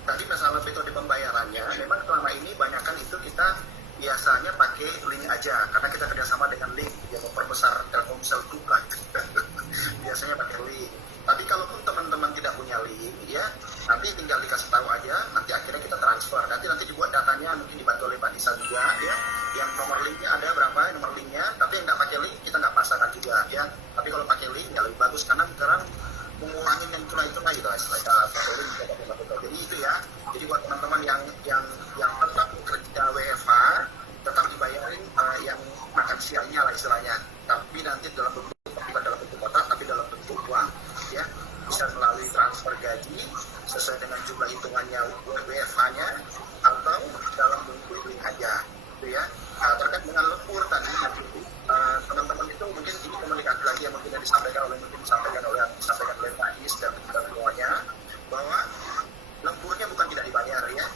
Tadi masalah metode pembayarannya, memang selama ini banyakkan itu kita biasanya pakai link aja, karena kita kerjasama dengan link yang memperbesar Telkomsel juga. Biasanya pakai link. Tapi kalaupun teman-teman tidak punya link, ya nanti tinggal dikasih tahu aja, nanti akhirnya kita transfer. Nanti dibuat datanya, mungkin dibantu oleh Pak Nisa juga, ya. Yang nomor linknya ada berapa, nomor linknya. Tapi yang nggak pakai link kita nggak pasangkan juga, ya. Tapi kalau pakai link ya lebih bagus, karena sekarang mengurangi yang tunai-tunai gitu, pakai link juga pakai betul. Jadi itu ya. Jadi buat teman-teman yang tetap bekerja WFH, tetap dibayarin yang makan siangnya lah istilahnya. Tapi nanti dalam bentuk bukan dalam bentuk kotak, tapi dalam bentuk uang, ya. Bisa melalui transfer gaji sesuai dengan jumlah hitungannya WFH-nya atau dalam bentuk link aja, gitu ya. Terkait dengan lembur tadi, teman-teman itu mungkin ini komunikasi lagi yang mungkin disampaikan oleh Pak Is dan semuanya, bahwa lemburnya bukan tidak dibayar ya.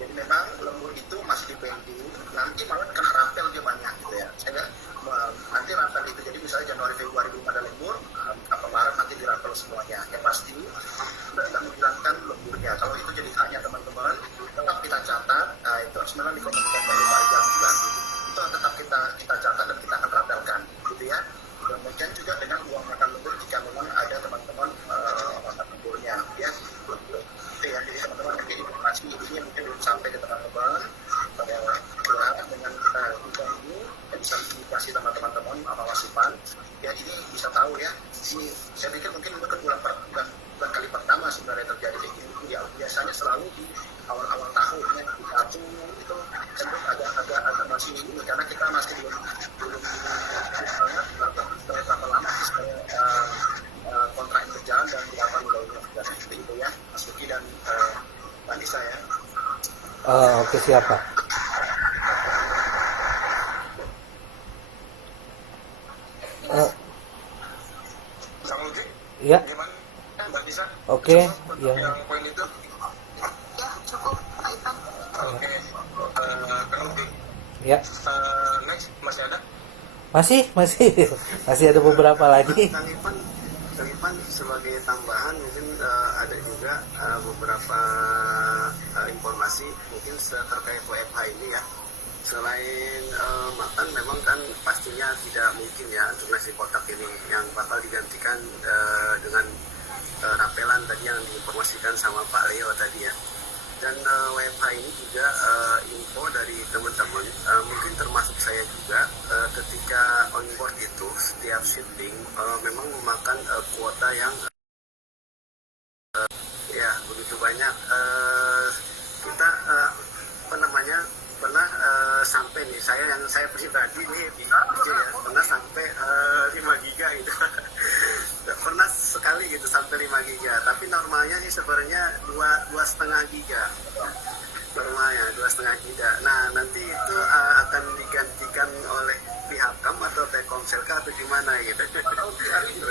Jadi memang lembur itu masih dipending, nanti malah kena rapel dia banyak gitu ya. Sehingga nanti rapel itu, jadi misalnya Januari Februari belum ada lembur, Maret nanti dirapel semuanya. Yang pasti kita tidak menghilangkan lemburnya. Kalau itu jadi haknya teman-teman, tetap kita catat. Nah, itu harus memang dikomunikasikan oleh Pak Ijam juga. Itu tetap kita catat dan kita akan rapelkan, gitu ya. Kemudian juga dengan uang makan lembur jika memang ada teman-teman makan lemburnya, ya. Itu ya, jadi teman-teman mungkin informasi ini mungkin belum sampai ke teman-teman. Pada berharap dengan kita ini bisa komunikasi sama teman-teman sama wasipan. Ya ini bisa tahu ya. Ini saya pikir mungkin bulan kali pertama sebenarnya terjadi kayak gini. Ya biasanya selalu di awal-awal tahun ya, di satu itu cenderung agak masih ini karena kita masih belum banget berapa lama supaya kontrak ini berjalan dan berapa nilainya dan seperti itu ya Mas Luki dan Pak Nisa ya. Oke, siapa? Sama Luki? Ya. Gimana Mbak Nisa? Oke, yang poin itu? Ya cukup Pak Ipan. Oke. Kan Luki. Ya. Next, masih ada? Masih ada beberapa lagi. Kang Ipan sebagai tambahan mungkin ada juga beberapa informasi mungkin terkait WFH ini ya. Selain makan memang kan pastinya tidak mungkin ya untuk nasi kotak ini yang bakal digantikan dengan rapelan tadi yang diinformasikan sama Pak Leo tadi ya. Dan WFH ini juga info dari teman-teman, mungkin termasuk saya juga, ketika on board itu setiap shifting memang memakan kuota yang ya begitu banyak. Kita pernah sampai nih, saya pribadi nih ya, pernah sampai 5 giga itu. Pernah sekali gitu sampai 5 giga, tapi normalnya sih sebenarnya 2,5 giga normalnya 2,5 giga. Nah nanti itu akan digantikan oleh pihak KAM atau Telkomsel atau gimana gitu. Hari ini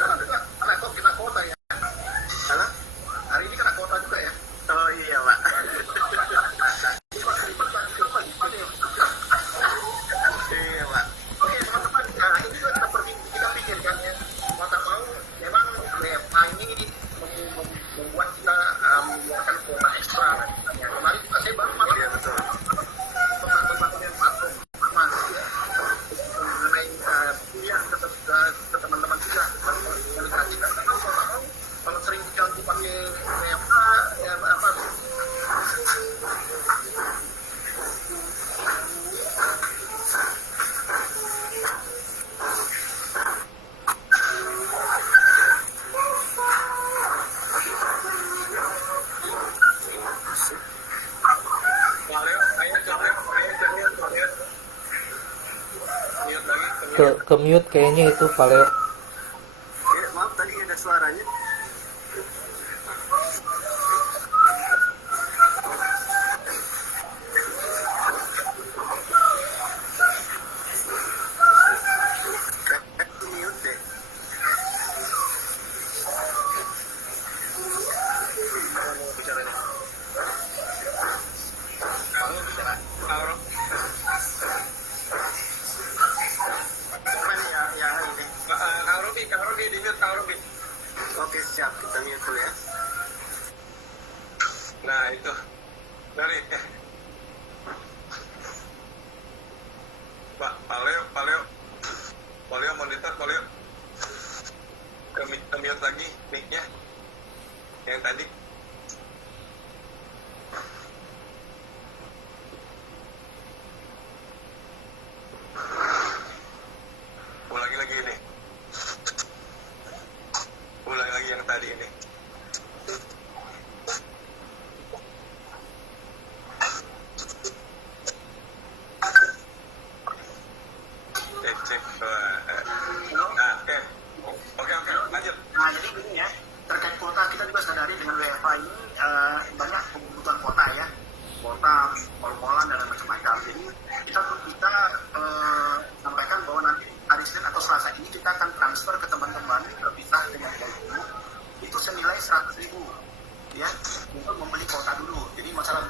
kena kota ya. Halo? Hari ini kena kota juga ya. Oh iya Pak. mengeluarkan kuota ekstra. Ya, kemarin juga saya baru malam Iya betul. teman-teman yang patung sama ya. Mengenai kuliah ke teman-teman juga komunikasi karena kalau sering diganggu pakai WFA ya apa Valeo, ayo coba, mute lagi, Ke mute kayaknya itu Valeo. Ya, maaf tadi ada suaranya. Mute deh. mau bicara nih. Kamu bicara, Kauro. bukan ya ini. Kang Robi, di mute Kang Robi. Oke siap, kita mute dulu ya. Nah itu, dari Pak Valeo monitor, Valeo. Ke mute lagi mic-nya yang tadi. Ulangi lagi ini. Ulangi lagi yang tadi ini. Cek. Nah, oke, lanjut. Nah, jadi gini ya, terkait kuota kita juga sadari dengan WFA ini banyak kebutuhan kuota ya, kuota, kol-kolan dan macam-macam. Jadi kita sampaikan bahwa nanti hari Senin atau Selasa ini kita akan transfer ke teman-teman terpisah dengan gaji itu senilai 100.000 ya untuk membeli kuota dulu. Jadi masalah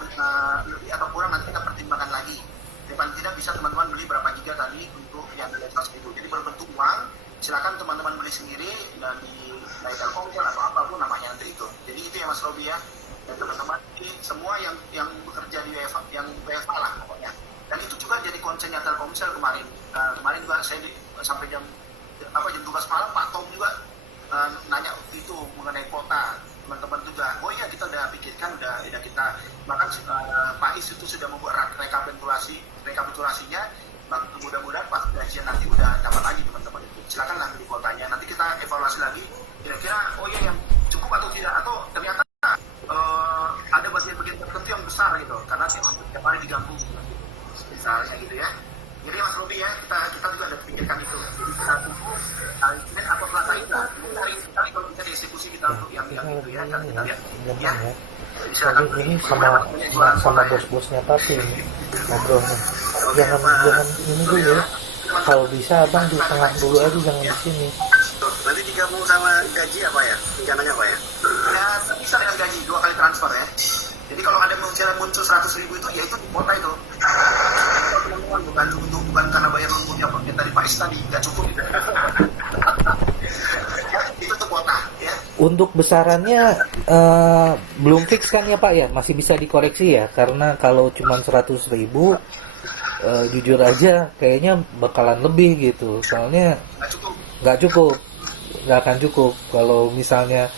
lebih atau kurang nanti kita pertimbangkan lagi. Paling tidak bisa teman-teman beli berapa giga tadi untuk yang nilai 100.000. Jadi berbentuk uang, silakan teman-teman beli sendiri dan di Telkomsel atau apapun namanya nanti itu. Jadi itu ya Mas Robi ya. Dan teman-teman ini semua yang bekerja di WFA lah pokoknya. Dan itu juga jadi konsennya Telkomsel kemarin. Kemarin juga saya sampai jam 12 malam Pak Tom juga nanya itu mengenai kuota teman-teman juga. Oh iya kita udah pikirkan, udah kita bahkan Pak Is itu sudah membuat rekapitulasinya. Mudah-mudahan pas gajian nanti udah dapat lagi teman-teman itu. Silakan lah beli kuotanya. Nanti kita evaluasi lagi. Kira-kira oh iya yang cukup atau tidak atau ternyata ada bagian-bagian tertentu yang besar gitu. Karena tiap hari diganggu misalnya gitu ya. Jadi Mas Robi ya kita juga ada pikirkan itu. Jadi kita tunggu hari Senin atau Selasa itu. Hari ini kalau bisa dieksekusi kita untuk yang itu ya. Dan kita lihat ya. Jadi ini sama bos-bosnya Papi ini ngobrolnya. Jangan ini dulu ya. Kalau bisa abang di tengah dulu aja, jangan di sini. Nanti digabung sama gaji apa ya? Rencananya apa ya? Ya bisa dengan gaji 2 kali transfer ya. Jadi kalau ada muncul 100.000 itu ya itu kuota itu. Bukan karena bayar lumutnya yang tadi Pak Is tadi nggak cukup gitu. Ya, itu tuh kuota ya. Untuk besarannya belum fix kan ya Pak ya, masih bisa dikoreksi ya, karena kalau cuma 100.000 jujur aja kayaknya bakalan lebih gitu, soalnya nggak akan cukup kalau misalnya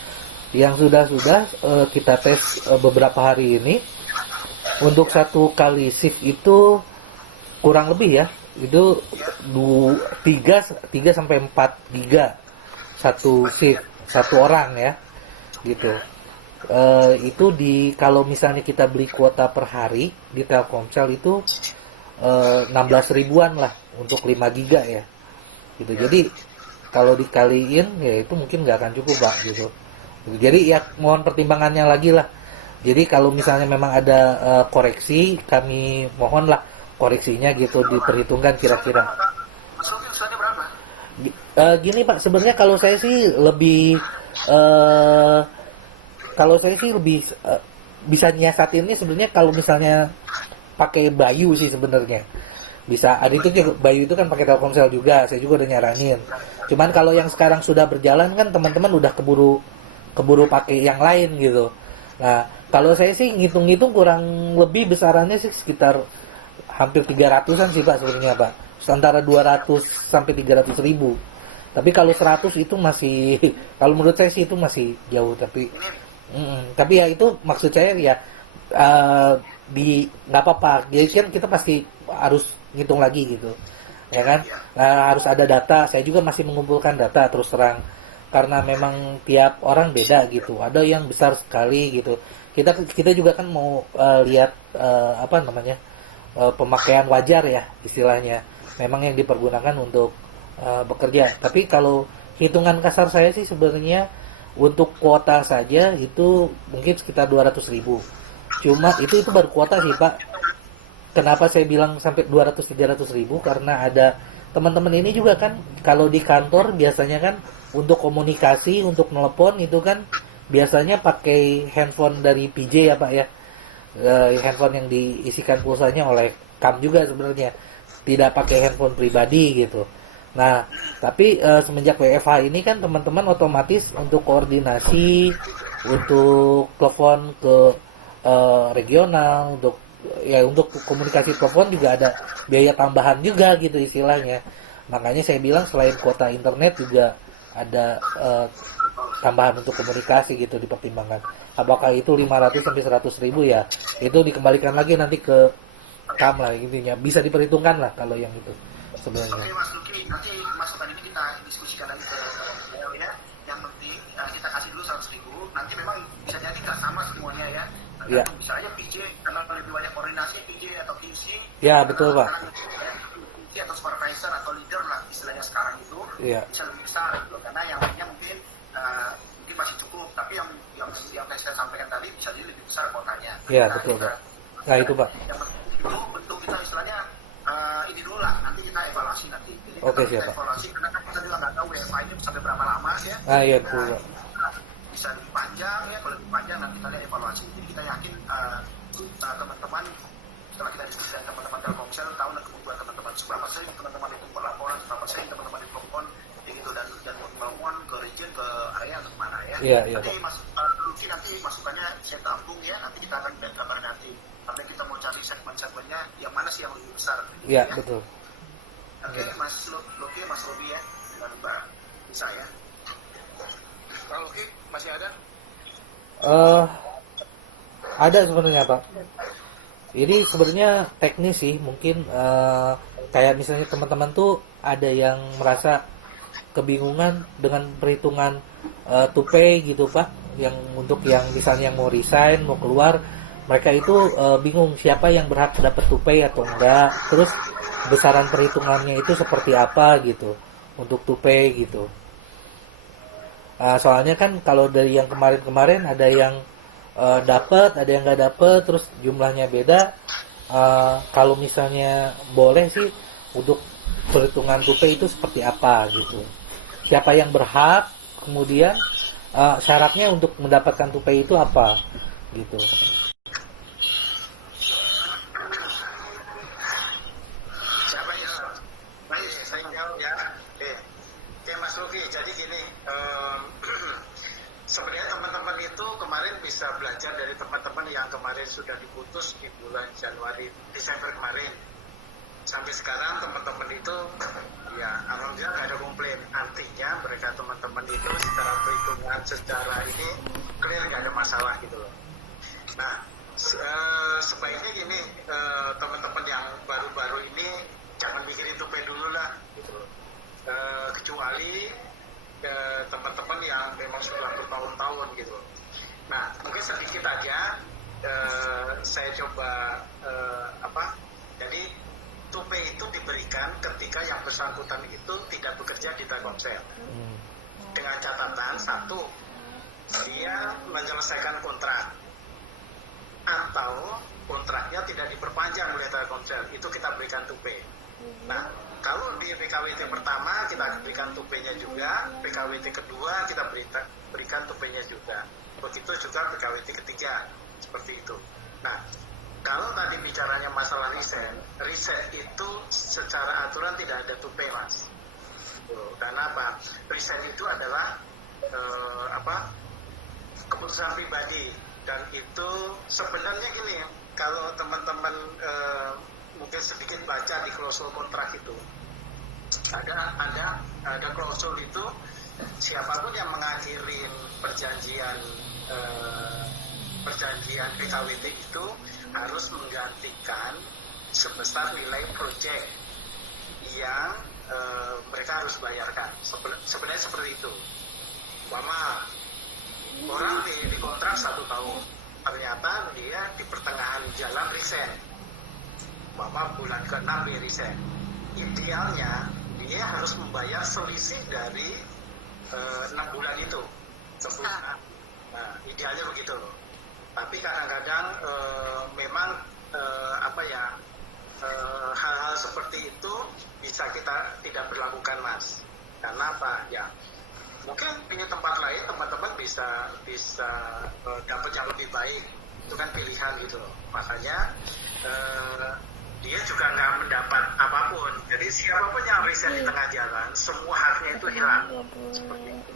yang sudah kita tes beberapa hari ini. Untuk satu kali shift itu kurang lebih ya, itu 3 sampai 4 giga satu shift, satu orang ya gitu. Itu kalau misalnya kita beli kuota per hari di Telkomsel itu 16 ribuan lah untuk 5 giga ya gitu. Jadi kalau dikaliin ya itu mungkin nggak akan cukup Pak gitu. Jadi ya mohon pertimbangannya lagi lah. Jadi kalau misalnya memang ada koreksi, kami mohonlah koreksinya gitu diperhitungkan kira-kira. Mas Robi usulnya berapa? Gini Pak, sebenarnya kalau saya sih lebih bisa nyiasatinnya sebenarnya kalau misalnya pakai Bayu sih sebenarnya. Bisa, ada itu Bayu itu kan pakai Telkomsel juga, saya juga udah nyaranin. Cuman kalau yang sekarang sudah berjalan kan teman-teman udah keburu pakai yang lain gitu. Nah, kalau saya sih ngitung-ngitung kurang lebih besarannya sih sekitar hampir 300-an sih Pak sebenarnya Pak. Antara 200 sampai 300 ribu. Tapi kalau 100 itu masih, kalau menurut saya sih itu masih jauh. Tapi ya itu maksud saya ya nggak apa-apa. Jadi kan kita pasti harus ngitung lagi gitu, ya kan? Harus ada data. Saya juga masih mengumpulkan data terus terang. Karena memang tiap orang beda gitu. Ada yang besar sekali gitu. Kita juga kan mau lihat apa namanya pemakaian wajar ya istilahnya. Memang yang dipergunakan untuk bekerja. Tapi kalau hitungan kasar saya sih sebenarnya untuk kuota saja itu mungkin sekitar 200 ribu. Cuma itu baru kuota sih Pak. Kenapa saya bilang sampai 200-300 ribu? Karena ada teman-teman ini juga kan kalau di kantor biasanya kan untuk komunikasi, untuk telepon itu kan biasanya pakai handphone dari PJ ya Pak ya. Handphone yang diisikan pulsanya oleh KAM juga sebenarnya. Tidak pakai handphone pribadi gitu. Nah, tapi semenjak WFH ini kan teman-teman otomatis untuk koordinasi, untuk telepon ke regional, untuk komunikasi telepon juga ada biaya tambahan juga gitu istilahnya. Makanya saya bilang selain kuota internet juga ada tambahan untuk komunikasi gitu dipertimbangkan. Apakah itu 500 sampai 100 ribu ya? Itu dikembalikan lagi nanti ke KAM lah intinya. Bisa diperhitungkan lah kalau yang itu sebenarnya. Oke Mas Luki, nanti masukan ini kita diskusikan lagi ke beliau ya. Yang penting kita kasih dulu 100 ribu. Nanti memang bisa jadi nggak sama semuanya ya. Iya. Bisa aja PJ karena lebih banyak koordinasi PJ atau PC. Ya betul Pak. PJ atau supervisor atau leader lah istilahnya sekarang itu bisa lebih besar gitu. Karena yang lainnya mungkin masih cukup. Tapi yang saya sampaikan tadi bisa jadi lebih besar kuotanya. Iya betul Pak. Nah itu Pak. Yang penting dulu bentuk kita istilahnya ini dulu lah, nanti kita evaluasi nanti. Jadi kita evaluasi karena kan kita juga nggak tahu WFH ini sampai berapa lama ya. Iya betul Pak. Bisa lebih panjang ya, kalau lebih panjang nanti kita lihat evaluasi. Jadi kita yakin teman-teman setelah kita diskusi dengan teman-teman Telkomsel tahu lah kebutuhan teman-teman seberapa sering teman-teman itu berlaporan, seberapa sering teman-teman itu telepon begitu dan membangun ke region ke area atau kemana ya. Iya. Nanti nanti masukannya saya tampung ya, nanti kita akan kabar nanti. Karena kita mau cari segmen-segmennya yang mana sih yang lebih besar. Iya betul. Oke, Mas Luki, Mas Robi ya, dengan Mbak Bisa ya. Pak Luki, masih ada? Ada sebenarnya Pak. Ini sebenarnya teknis sih, mungkin kayak misalnya teman-teman tuh ada yang merasa kebingungan dengan perhitungan to pay gitu Pak, yang untuk yang misalnya mau resign, mau keluar, mereka itu bingung siapa yang berhak dapat to pay atau enggak, terus besaran perhitungannya itu seperti apa gitu untuk to pay gitu. Soalnya kan kalau dari yang kemarin-kemarin ada yang dapat, ada yang nggak dapat, terus jumlahnya beda. Kalau misalnya boleh sih untuk perhitungan to pay itu seperti apa gitu. Siapa yang berhak, kemudian syaratnya untuk mendapatkan to pay itu apa gitu. Sebenarnya teman-teman itu kemarin bisa belajar dari teman-teman yang kemarin sudah diputus di bulan Desember kemarin. Sampai sekarang teman-teman itu ya alhamdulillah nggak ada komplain. Artinya mereka teman-teman itu secara perhitungan, secara ini clear, nggak ada masalah gitu loh. Nah sebaiknya gini, teman-teman yang baru-baru ini jangan mikirin tupai dulu lah gitu loh. Kecuali teman-teman yang memang sudah bertahun-tahun gitu. Nah, mungkin sedikit aja saya coba jadi tupai itu diberikan ketika yang bersangkutan itu tidak bekerja di Telkomsel. Dengan catatan satu, dia menyelesaikan kontrak atau kontraknya tidak diperpanjang oleh Telkomsel, itu kita berikan tupai. Nah, kalau di PKWT pertama kita berikan tupenya juga, PKWT kedua kita berikan tupenya juga. Begitu juga PKWT ketiga, seperti itu. Nah, kalau tadi bicaranya masalah riset itu secara aturan tidak ada tupai Mas. Karena apa? Riset itu adalah keputusan pribadi Dan itu sebenarnya gini, kalau teman-teman mungkin sedikit baca di klausul kontrak itu, ada klausul itu, siapapun yang mengakhiri perjanjian PKWT itu harus menggantikan sebesar nilai proyek yang mereka harus bayarkan. Sebenarnya seperti itu. Umpama orang di kontrak 1 tahun, ternyata dia di pertengahan jalan resign. Umpama bulan ke-6 dia resign. Idealnya dia harus membayar selisih dari 6 bulan itu. Nah, idealnya begitu. Tapi kadang-kadang memang hal-hal seperti itu bisa kita tidak berlakukan, Mas. Karena apa? Ya, mungkin punya tempat lain teman-teman bisa dapat yang lebih baik. Itu kan pilihan gitu loh. Makanya dia juga nggak mendapat apapun. Jadi siapapun yang resign di tengah jalan, semua haknya itu hilang. Seperti itu.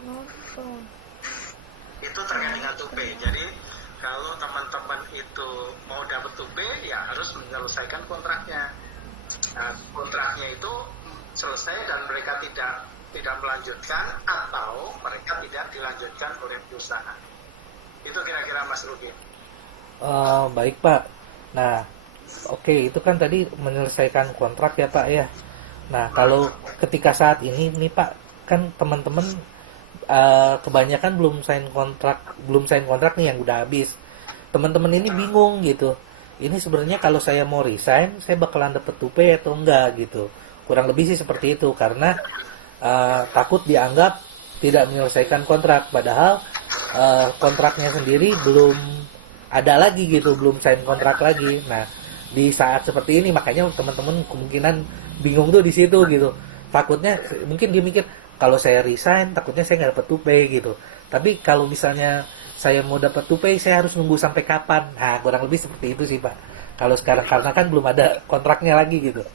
Itu terkait dengan tupe. Jadi kalau teman-teman itu mau dapat tupe, ya harus menyelesaikan kontraknya. Nah, kontraknya itu selesai dan mereka tidak melanjutkan, atau mereka tidak dilanjutkan oleh perusahaan. Itu kira-kira Mas Rugi. Baik Pak. Nah, oke, itu kan tadi menyelesaikan kontrak ya Pak ya. Nah, kalau ketika saat ini nih Pak, kan teman-teman kebanyakan belum sign kontrak nih yang udah habis. Teman-teman ini bingung gitu. Ini sebenarnya kalau saya mau resign, saya bakalan dapet tupe atau enggak gitu. Kurang lebih sih seperti itu, karena takut dianggap tidak menyelesaikan kontrak, padahal kontraknya sendiri belum ada lagi gitu, belum sign kontrak lagi. Nah, di saat seperti ini makanya teman-teman kemungkinan bingung tuh di situ gitu. Takutnya mungkin dia mikir, kalau saya resign takutnya saya nggak dapat tupe gitu. Tapi kalau misalnya saya mau dapat tupe, saya harus nunggu sampai kapan? Nah, kurang lebih seperti itu sih Pak. Kalau sekarang karena kan belum ada kontraknya lagi gitu.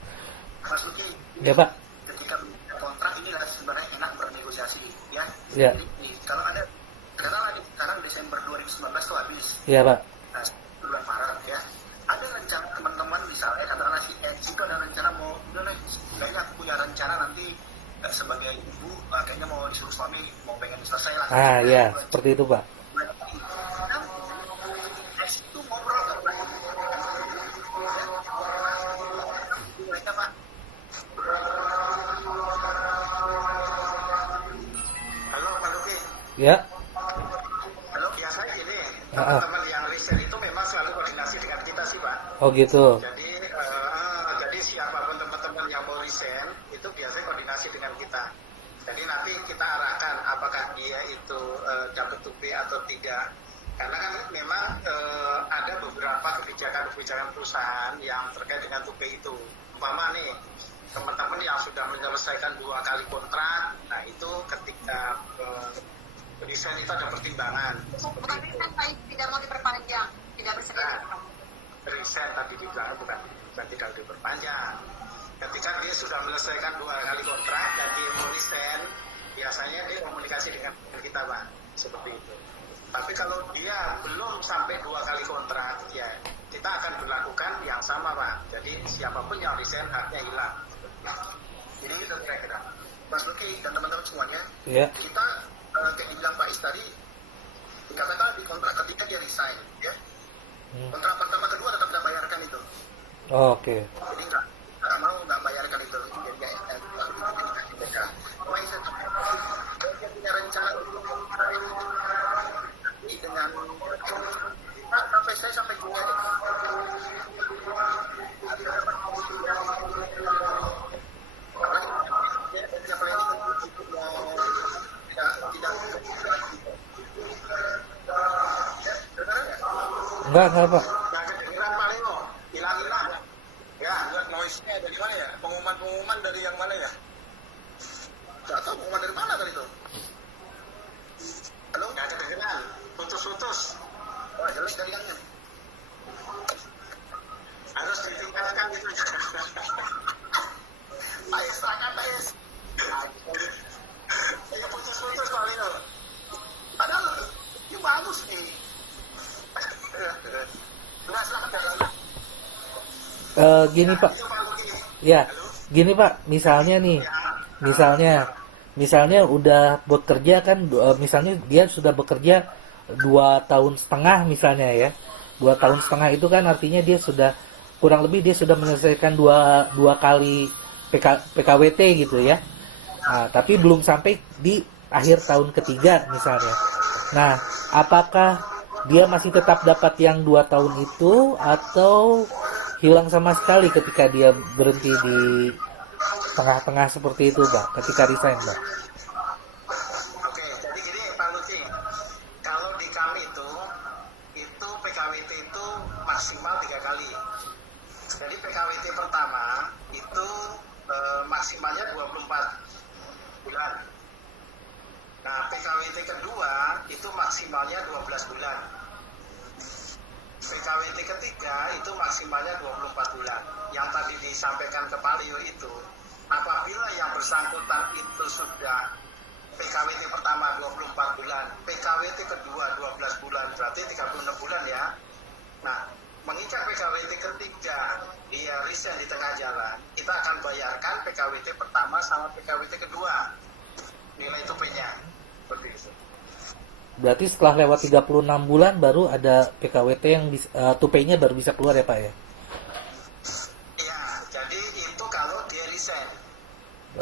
Mas Luki, Ya Pak. ketika kontrak inilah sebenarnya enak bernegosiasi, ya. Ya. Jadi, kalau ada sekarang Desember 2019 itu habis. Iya Pak. Nah, bulan Maret ya. Ada rencana teman-teman misalnya katakanlah si itu ada rencana mau, udah nih, kayaknya aku punya rencana nanti sebagai ibu kayaknya mau disuruh suami mau pengen selesai lah. Ya, seperti itu Pak. Itu ngobrol nggak mereka Pak. Halo Pak Luki. Ya. Halo, biasanya gini, teman-teman yang resign itu memang selalu koordinasi dengan kita sih Pak. Oh gitu. Jadi siapapun teman-teman yang mau resign itu biasanya koordinasi dengan kita. Jadi nanti kita arahkan apakah dia itu dapat tupe atau tidak. Karena kan memang ada beberapa kebijakan perusahaan yang terkait dengan tupe itu. Umpama nih teman-teman yang sudah menyelesaikan 2 kali kontrak, nah itu ketika resign itu ada pertimbangan. Bukan resign Pak, tidak mau diperpanjang, tidak bersedia. Resign tadi dibilang bukan tidak diperpanjang. Ketika dia sudah menyelesaikan 2 kali kontrak dan dia mau resign, biasanya dia komunikasi dengan kita Pak, seperti itu. Tapi kalau dia belum sampai 2 kali kontrak, ya kita akan berlakukan yang sama Pak. Jadi siapapun yang resign haknya hilang. Jadi itu kira-kira. Mas Luki dan teman-teman semuanya, Ya. kita kayak dibilang Pak Is tadi, dikatakan di kontrak ketika dia resign, ya. Kontrak pertama kedua tetap tidak bayarkan itu. Oh, oke. Jadi nggak bayarkan itu. Jadi beda. Wah, dia punya rencana dengan sampai saya sampai punya dia planning untuk mau Enggak Pak. Nah, kedengeran paling lo hilang-hilang. Ya, noise-nya dari mana ya? Pengumuman dari yang mana ya? Nggak tahu pengumuman dari mana tadi itu. Halo? Nggak kedengeran. Putus-putus. Oh, jelek jaringannya. Harus ditingkatkan gitu. Ais, akan Ais. Ayo putus-putus paling lo. Padahal ini bagus nih. Enggak, silakan Pak. Gini Pak, Itu Pak begini. ya, gini Pak, misalnya udah bekerja kan, misalnya dia sudah bekerja 2 tahun setengah misalnya ya, 2 tahun setengah itu kan artinya dia sudah kurang lebih dia sudah menyelesaikan dua kali PKWT gitu ya. Nah, tapi belum sampai di akhir tahun ketiga misalnya. Nah, apakah dia masih tetap dapat yang 2 tahun itu atau hilang sama sekali ketika dia berhenti di tengah-tengah seperti itu, Pak, ketika resign, Pak? Oke, jadi gini Pak Lutfi, kalau di kami itu PKWT itu maksimal 3 kali. Jadi PKWT pertama itu maksimalnya 24 bulan. Nah, PKWT kedua itu maksimalnya 12 bulan. PKWT ketiga itu maksimalnya 24 bulan. Yang tadi disampaikan ke Pak Leo itu, apabila yang bersangkutan itu sudah PKWT pertama 24 bulan, PKWT kedua 12 bulan, berarti 36 bulan ya. Nah, mengikat PKWT ketiga dia resign di tengah jalan, kita akan bayarkan PKWT pertama sama PKWT kedua. Nilai tupenya seperti itu. Berarti setelah lewat 36 bulan baru ada PKWT yang tupainya baru bisa keluar ya, Pak ya? Iya, jadi itu kalau dia resign.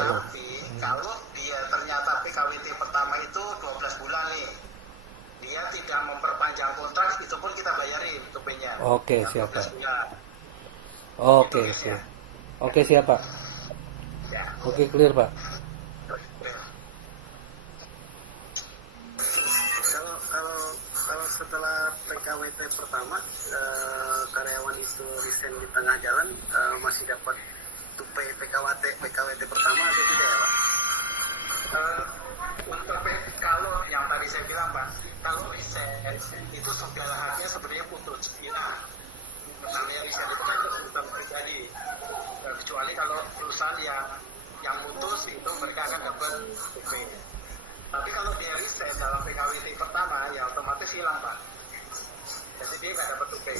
Oh. Tapi kalau dia ternyata PKWT pertama itu 12 bulan nih, dia tidak memperpanjang kontrak, itu pun kita bayarin tupainya. Oke, Yang siap, Pak. 12 bulan. Oke, siap. Oke, siap, Pak. Ya. Oke, clear, Pak. Kalau setelah PKWT pertama karyawan itu resign di tengah jalan, masih dapat tupai PKWT pertama atau tidak ya, Pak? Untuk kalau yang tadi saya bilang Pak, kalau resign itu segala halnya sebenarnya putus. Ya, misalnya resign itu kan keputusan pribadi. Kecuali kalau perusahaan yang putus itu mereka akan dapat tupai. Tapi kalau dia resign dalam PKWT pertama, ya otomatis hilang Pak. Jadi dia nggak dapat tupai.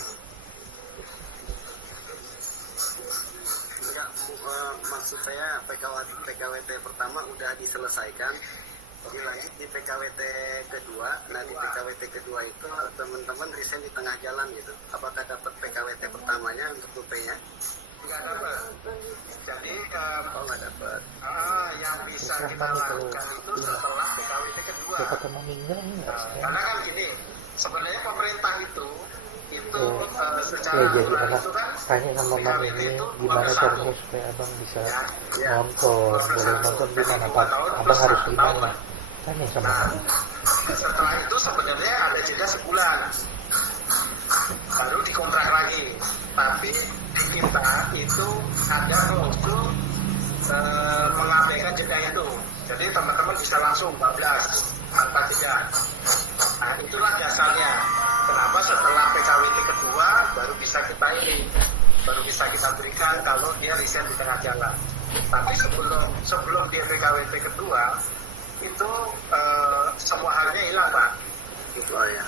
Enggak, maksud saya PKWT pertama udah diselesaikan, dilanjut di PKWT kedua. Nah, di PKWT kedua itu teman-teman resign di tengah jalan gitu. Apakah dapat PKWT pertamanya untuk tupainya? Nggak dapat. Jadi Nggak dapat. yang bisa kita lakukan itu setelah PKWT kedua. Siapa teman meninggal ini? Karena kan gini, sebenarnya pemerintah itu secara Ya, jadi aturan anak itu kan tanya sama Bang PKWT ini itu gimana 2+1. caranya supaya Abang bisa Ya. nonton, boleh nonton di mana, Pak? 2 tahun Abang plus harus 1 di tahun, mana? Pak. Tanya sama Nah, Abang. setelah itu sebenarnya ada jeda sebulan, baru dikontrak lagi. Tapi di kita itu ada klausul mengabaikan jeda itu. Jadi teman-teman bisa langsung 14 tanpa jeda. Nah, itulah dasarnya. Kenapa setelah PKWT kedua baru bisa kita berikan kalau dia resign di tengah jalan. Tapi sebelum dia PKWT kedua itu semua halnya hilang Pak. Gitu ya.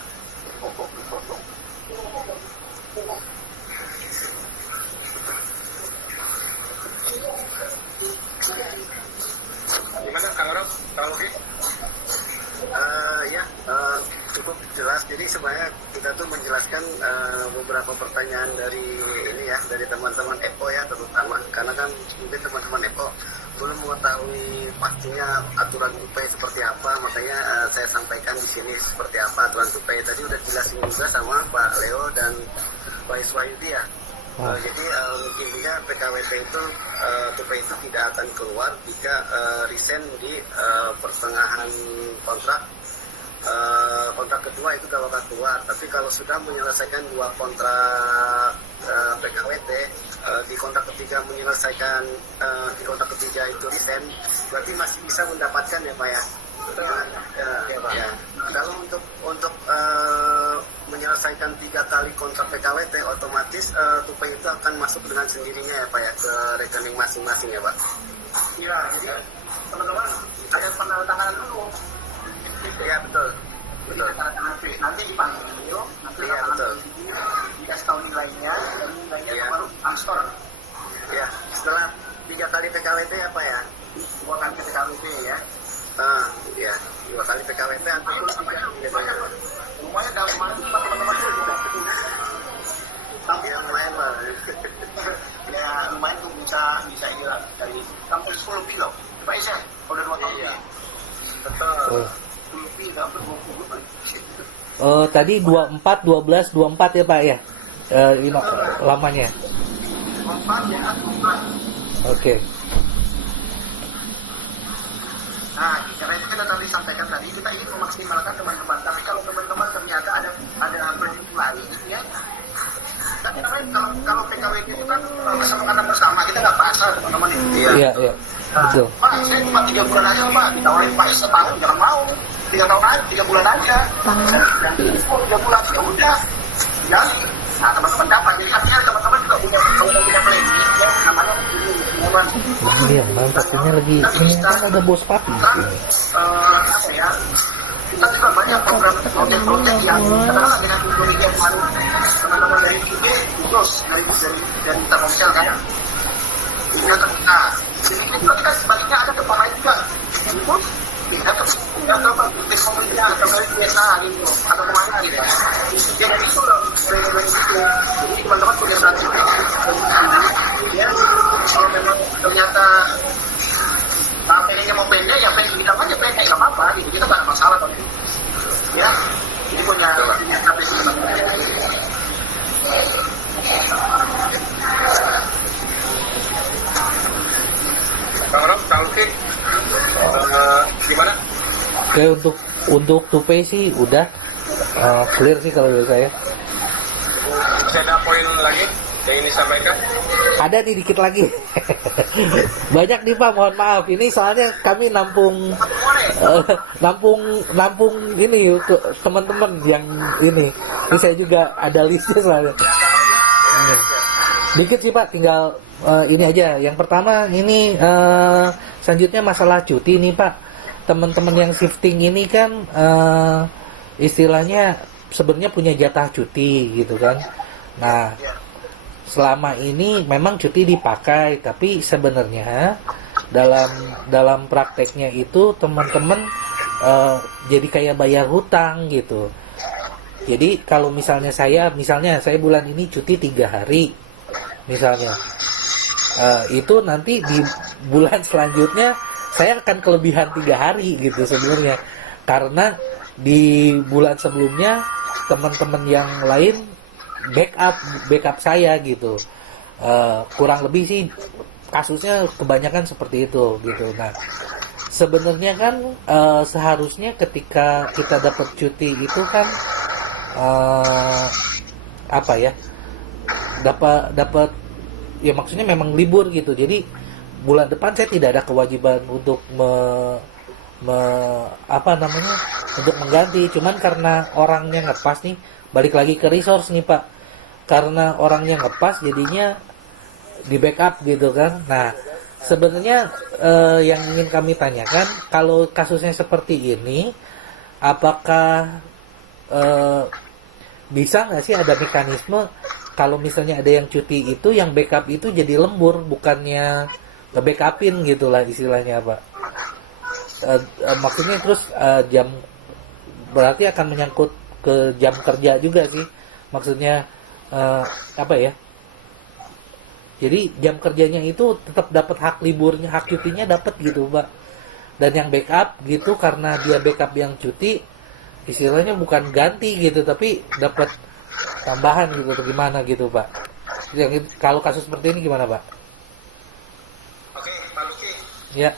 Gimana Kang Rob? Kang Luki? Cukup jelas. Jadi sebenarnya kita tuh menjelaskan beberapa pertanyaan dari ini ya, dari teman-teman EPO ya terutama, karena kan mungkin teman-teman EPO belum mengetahui pastinya aturan tupai seperti apa, makanya saya sampaikan di sini seperti apa aturan tupai. Tadi udah jelasin juga sama Pak Leo dan Pak Iswayudi ya. Jadi mungkin juga PKWT itu tupai itu tidak akan keluar jika resign di pertengahan kontrak kedua itu kalau akan keluar. Tapi kalau sudah menyelesaikan 2 kontrak PKWT, di kontrak ketiga menyelesaikan di kontrak ketiga itu resign, berarti masih bisa mendapatkan ya Pak ya. Ya. Kalau untuk menyelesaikan 3 kali kontrak PKWT, otomatis tupai itu akan masuk dengan sendirinya ya Pak ya ke rekening masing-masing ya Pak. Iya, jadi teman-teman ada penandatanganan dulu. Iya betul. Jadi tanda tangan nanti dipanggil, nanti Iya betul. bisa ini lah dari hampir 10 lebih loh. Pak Isa, udah 2 tahun Iya. ya. Betul. Oh. 10 lebih, hampir 20 Pak. Tadi 24, 12, 24 ya Pak ya? Ini lamanya. 4 ya, 4. Oke. Nah, karena itu kita tadi sampaikan tadi, kita ingin memaksimalkan teman-teman. Tapi kalau teman-teman ternyata ada prinsip lain, ya. Tapi kalau PKW itu kan kesepakatan bersama, kita nggak paksa teman-teman itu. Iya, iya. Betul. Pak, saya cuma 3 bulan aja Pak, ditawarin Pak setahun, jangan mau. 3 tahun aja, 3 bulan aja. 3 bulan, ya udah. Ya, nah teman-teman dapat. Jadi artinya teman-teman juga punya, kalau punya planning, ya namanya teman. Iya, mantap. Ini lagi, ini kan ada bos papi. Apa ya, kita juga banyak program project-project yang katakanlah dengan teknologi yang baru teman-teman dari UK terus dari Telkomsel kan ya nah jadi ini juga kita sebaliknya ada tempat lain juga itu tidak atau teknologinya atau dari biasa gitu atau kemana gitu ya jadi itu jadi teman-teman punya strategi ya kalau memang ternyata pengennya mau pendek ya pendek kita aja pendek nggak apa-apa gitu kita nggak ada masalah kalau itu ya ini punya strategi Bang Rob, Kang Luki, gimana? Oke, untuk tupai sih udah clear sih kalau dari saya. Masih ada poin lagi yang ini sampaikan? Ada nih dikit lagi. Banyak nih Pak, mohon maaf. Ini soalnya kami nampung nampung ini ke teman-teman yang ini. Ini saya juga ada listnya soalnya. Ini. Dikit sih Pak, tinggal ini aja. Yang pertama ini selanjutnya masalah cuti nih Pak. Teman-teman yang shifting ini kan istilahnya sebenarnya punya jatah cuti gitu kan. Nah, selama ini memang cuti dipakai, tapi sebenarnya dalam prakteknya itu teman-teman jadi kayak bayar hutang gitu. Jadi kalau misalnya saya bulan ini cuti 3 hari misalnya, itu nanti di bulan selanjutnya saya akan kelebihan 3 hari gitu sebenarnya, karena di bulan sebelumnya teman-teman yang lain backup saya gitu. Kurang lebih sih kasusnya kebanyakan seperti itu gitu. Nah, sebenarnya kan seharusnya ketika kita dapat cuti itu kan apa ya, dapat ya maksudnya memang libur gitu. Jadi bulan depan saya tidak ada kewajiban untuk untuk mengganti. Cuman karena orangnya ngepas nih, balik lagi ke resource nih Pak, karena orangnya ngepas jadinya di backup gitu kan. Nah, sebenarnya yang ingin kami tanyakan, kalau kasusnya seperti ini, apakah bisa nggak sih ada mekanisme kalau misalnya ada yang cuti itu, yang backup itu jadi lembur, bukannya nge-backupin gitu lah istilahnya Pak. Maksudnya terus jam, berarti akan menyangkut ke jam kerja juga sih, maksudnya apa ya, jadi jam kerjanya itu tetap dapat hak liburnya, hak cutinya dapat gitu Pak. Dan yang backup gitu, karena dia backup yang cuti, istilahnya bukan ganti gitu, tapi dapat tambahan gitu atau gimana gitu Pak. Yang kalau kasus seperti ini gimana Pak? Oke Pak Luki Ya.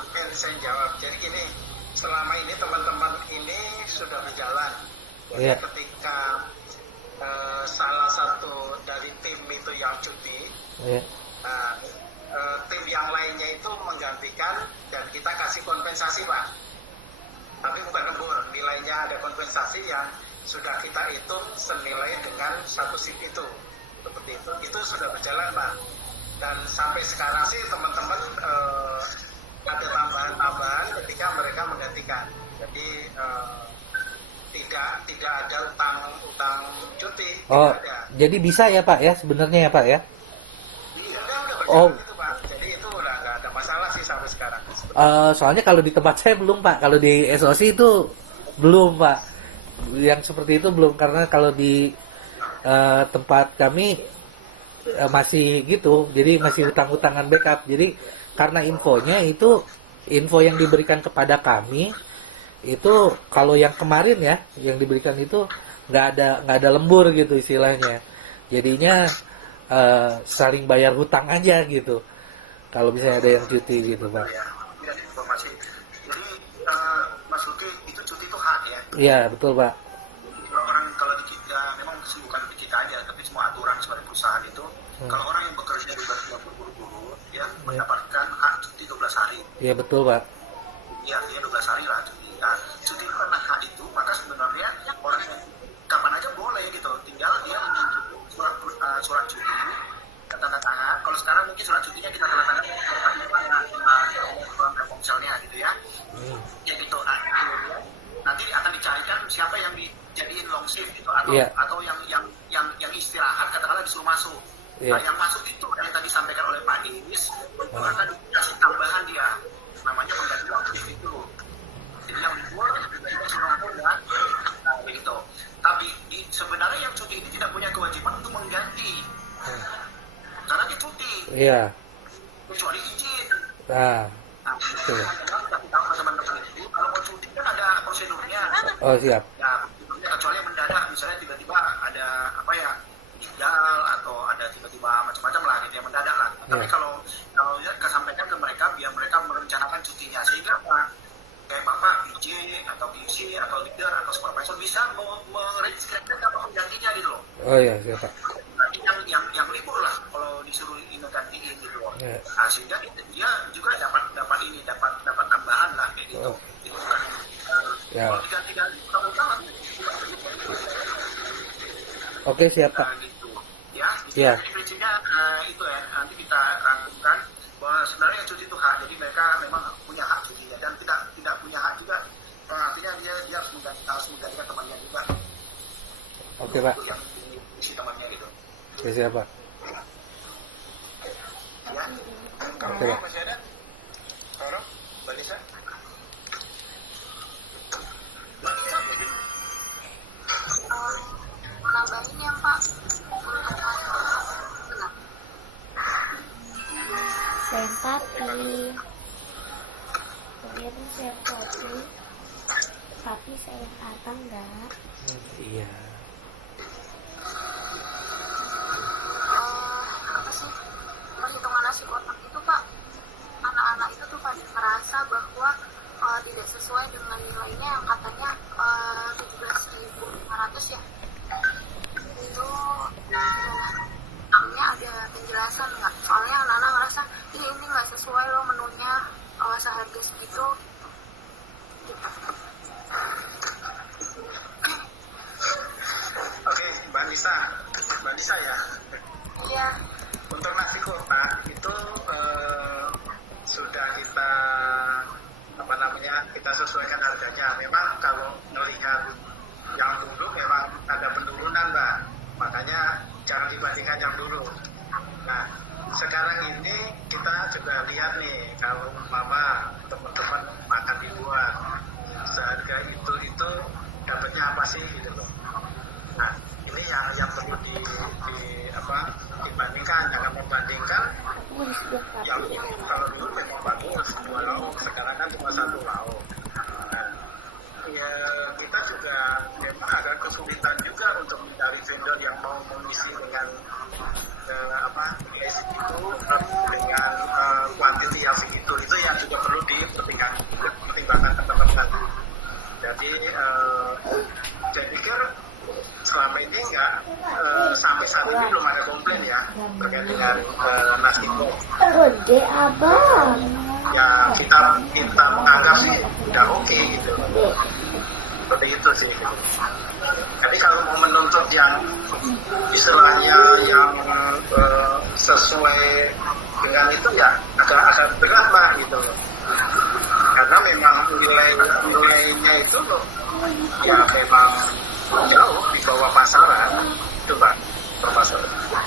mungkin saya jawab. Jadi gini, selama ini teman-teman ini sudah berjalan. Jadi Iya. ketika salah satu dari tim itu yang cuti, Ya. tim yang lainnya itu menggantikan dan kita kasih kompensasi Pak. Tapi bukan lembur, nilainya ada kompensasi yang sudah kita hitung senilai dengan satu shift itu. Seperti itu. Itu sudah berjalan Pak. Dan sampai sekarang sih teman-teman ada tambahan-tambahan ketika mereka menggantikan. Jadi tidak ada utang cuti. Oh, Tidak ada. jadi bisa ya Pak ya sebenarnya ya Pak ya? Iya, udah berjalan Oh. itu Pak. Jadi itu udah nggak ada masalah sih sampai sekarang. Soalnya kalau di tempat saya belum Pak, kalau di SOC itu belum Pak, yang seperti itu belum, karena kalau di tempat kami masih gitu, jadi masih hutang-hutangan backup. Jadi karena infonya itu info yang diberikan kepada kami itu kalau yang kemarin ya yang diberikan itu nggak ada lembur gitu istilahnya. Jadinya saling bayar hutang aja gitu. Kalau misalnya ada yang cuti gitu, Pak. Ya, ini ada informasi. Jadi Mas Luki itu cuti itu hak ya. Iya, betul, Pak. Kalau di kita memang sih bukan di kita aja, tapi semua aturan sebagai perusahaan itu kalau orang yang bekerja di luar berburu-buru ya mendapatkan hak cuti 12 hari. Iya, betul, Pak. Ya, 12 hari lah cuti. Nah, cuti karena hak itu, maka sebenarnya orang yang kapan aja boleh gitu. Tinggal dia surat cuti, tanda tangan. Kalau sekarang mungkin surat cutinya kita tanda tangan misalnya gitu ya. Ya gitu. Nanti akan dicarikan siapa yang dijadiin long shift gitu atau yang istirahat katakanlah disuruh masuk. Nah, yang masuk itu yang tadi disampaikan oleh Pak Inis itu akan dikasih tambahan dia namanya pengganti long shift itu. Jadi yang libur kita suruh ya. Nah, begitu. Tapi sebenarnya yang cuti ini tidak punya kewajiban untuk mengganti. Karena dia cuti. Iya. Kecuali izin. Nah, betul. Teman-teman itu kalau mau cuti kan ada prosedurnya. Oh, siap. Ya, kecuali yang mendadak misalnya tiba-tiba ada apa ya meninggal atau ada tiba-tiba macam-macam lah gitu yang mendadak lah. Tapi kalau ya sampaikan ke mereka biar mereka merencanakan cutinya sehingga kayak Bapak DJ atau PC atau leader atau supervisor bisa meregistrasikan apa penggantinya gitu loh. Oh iya, siap, Pak. Yang libur lah kalau disuruh gantiin gitu loh. Yeah. Nah, sehingga dia juga dapat tambahan lah kayak gitu. Oh. Gitu kan. Ya. Kalau diganti-ganti tahun-tahun. Oke, siap, Pak. Gitu. Ya. Ya. Prinsipnya itu ya. Nanti kita rangkumkan bahwa sebenarnya cuti itu hak. Jadi mereka memang punya hak cutinya dan tidak punya hak juga. Artinya dia harus menggantikan temannya juga. Oke, Pak. Yang isi temannya gitu. Oke, siap, Pak. Ya. Kalau Oke, Pak. masih ada? Kalau Mbak Lisa? Nambahin ya Pak. Sempati. Kemudian sempati. Tapi saya apa enggak? Iya. Apa sih perhitungan nasi kotak itu Pak, anak-anak itu tuh pada merasa bahwa tidak sesuai dengan nilainya yang katanya 17.500 ya. Itu namanya ada penjelasan nggak? Soalnya anak-anak merasa ini nggak sesuai loh menunya seharga segitu. Gitu. Oke, Mbak Nisa ya. Iya. Untuk nasi kotak itu sudah kita sesuaikan harganya. Memang kalau melihat yang dulu memang ada penurunan, Mbak. Makanya jangan dibandingkan yang dulu. Nah, sekarang ini kita juga lihat nih kalau mama teman-teman makan di luar seharga itu dapatnya apa sih gitu loh. Nah, ini yang perlu dibandingkan, jangan membandingkan yang kalau dulu memang bagus 2 lauk, sekarang kan cuma 1 lauk. Nah, ya kita juga memang agak kesulitan juga untuk mencari vendor yang mau mengisi dengan price itu dengan kuantiti yang segitu. Itu yang juga perlu dipertimbangkan teman-teman. Jadi saya pikir selama ini sampai saat ini belum ada komplain ya terkait dengan nasi kotak. Gede abang. Ya kita menganggap sih udah oke gitu. Seperti itu sih. Jadi kalau mau menuntut yang istilahnya yang sesuai dengan itu ya agak berat lah gitu. Karena memang nilainya itu ya memang jauh di bawah pasaran itu Pak, permasalahan.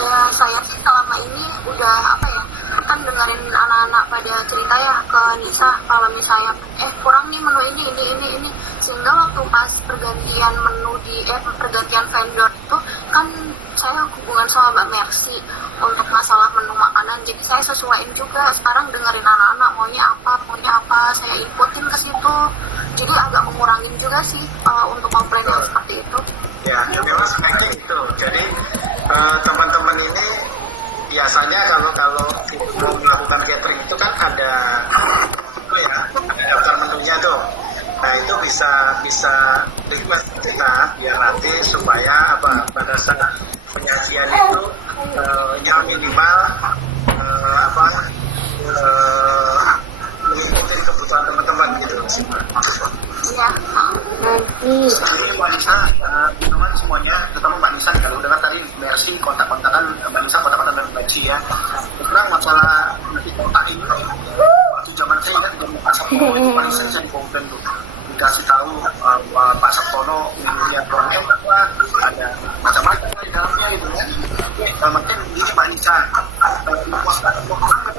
Ya saya sih selama ini udah kan dengerin anak-anak pada cerita ya ke Nisa kalau misalnya kurang nih menu ini sehingga waktu pas pergantian menu pergantian vendor itu kan saya hubungan sama Mbak Mercy untuk masalah menu makanan, jadi saya sesuaiin juga. Sekarang dengerin anak-anak maunya apa, saya inputin ke situ. Jadi agak mengurangin juga sih untuk komplain yang seperti itu. Ya, memang seperti itu. Jadi teman-teman ini biasanya kalau mau melakukan catering itu kan ada daftar menunya tuh. Nah itu bisa request kita biar nanti supaya pada saat penyajian itu yang minimal mengikuti kebutuhan teman-teman gitu. Iya. Jadi Mbak Nisa, teman-teman semuanya, terutama Mbak Nisa, kalau dengar tadi Mercy kontak-kontakan Mbak Nisa, kontak-kontakan dengan Mercy ya. Sekarang masalah nanti kontak ini, waktu zaman saya kan zaman Pak Sabtono itu Mbak Nisa yang komplain tuh, dikasih tahu Pak Sabtono menunya kurang enak lah, ada macam-macam di dalamnya gitu ya. Mungkin ini Mbak Nisa,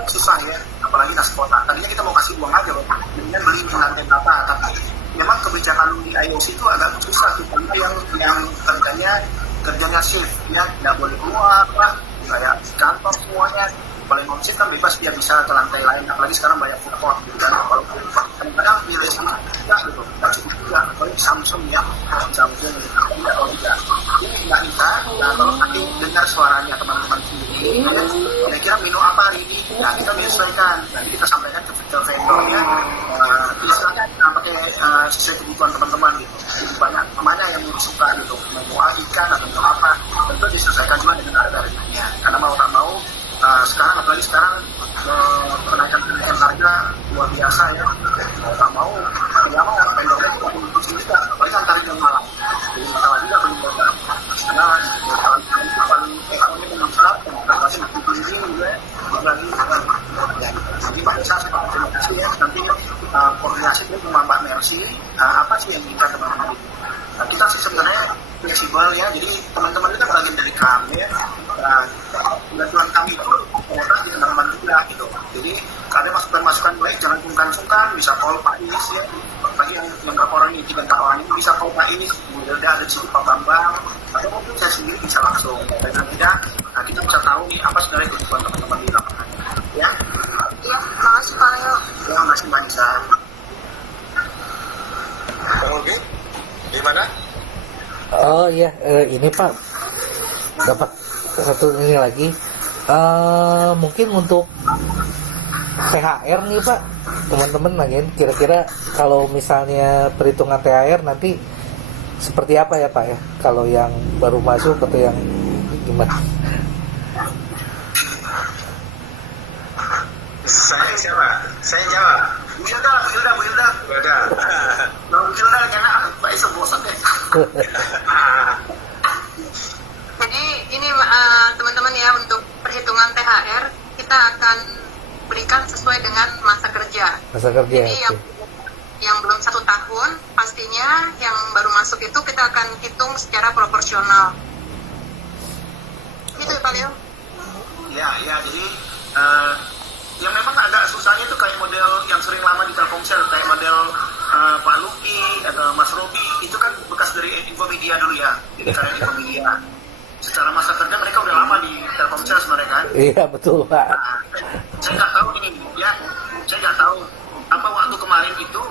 susah ya, apalagi nasi kotak. Tadinya kita mau kasih uang aja loh, kemudian beli di lantai berapa, tapi memang kebijakan di IOC itu agak susah tuh, karena yang kerjanya shift ya, nggak boleh keluar lah, kayak kantor semuanya. Paling omset kan bebas, dia bisa ke lantai lain, apalagi sekarang banyak food court gitu kan. Kalau kadang-kadang pilih sama juga gitu, nggak cukup juga, apalagi Samsung ya, Samsung tidak kalau tidak ini nggak bisa. Nah kalau nanti dengar suaranya teman-teman sendiri, kira-kira menu apa hari ini, nah kita menyesuaikan, nanti kita sampaikan ke vendornya, istilahnya pakai sesuai kebutuhan teman-teman gitu. Jadi banyak mana yang suka gitu, menu ikan atau menu apa, tentu disesuaikan juga dengan harga-harganya, karena mau tak mau sekarang apalagi sekarang kenaikan harga luar biasa ya, mau tak mau vendornya juga mengikuti juga, apalagi antar jam malam, jadi masalah juga belum berjalan karena paling ekonomi meningkat dan masih tinggi juga lagi. Jadi Pak Nisa, terima kasih ya, nanti koordinasi itu dengan Mbak Mercy, apa sih yang kita teman-teman. Nah, kita sih sebenarnya fleksibel ya, jadi teman-teman itu kan bagian dari kami ya. Bantuan kami itu ternyata di teman-teman juga gitu. Jadi ada masukan-masukan baik, jangan sungkan-sungkan, bisa call Pak Inis ya. Bagi yang berapa orang ini, 3 orang ini bisa call Pak Inis, kemudian ada di situ Pak Bambang, atau mungkin saya sendiri bisa langsung. Dan tidak, nah kita bisa tahu nih apa sebenarnya kebutuhan teman-teman di lapangan. Ya. Iya, makasih Pak Leo. Ya, makasih Mbak Nisa. Bang Lugi, gimana? Oh iya, ini Pak dapat satu ini lagi. Mungkin untuk THR nih Pak, teman-teman nanyain kira-kira kalau misalnya perhitungan THR nanti seperti apa ya Pak ya? Kalau yang baru masuk atau yang gimana? Saya siapa? Saya jawab. Bu Hilda. Udah. Bu Hilda karena Pak Isa bosan deh. Jadi ini teman-teman ya, untuk perhitungan THR kita akan berikan sesuai dengan masa kerja. Masa kerja. Jadi yang belum 1 tahun pastinya yang baru masuk itu kita akan hitung secara proporsional. Gitu ya Pak Leo? Ya, jadi yang memang agak susahnya itu kayak model yang sering lama di Telkomsel, kayak model Pak Luki atau Mas Robi, itu kan bekas dari Infomedia dulu ya. Jadi kayak Infomedia. Secara masa kerja mereka udah lama di Telkomsel sebenarnya kan. Iya betul Pak. Nah, saya nggak tahu ini ya, saya nggak tahu apa waktu kemarin itu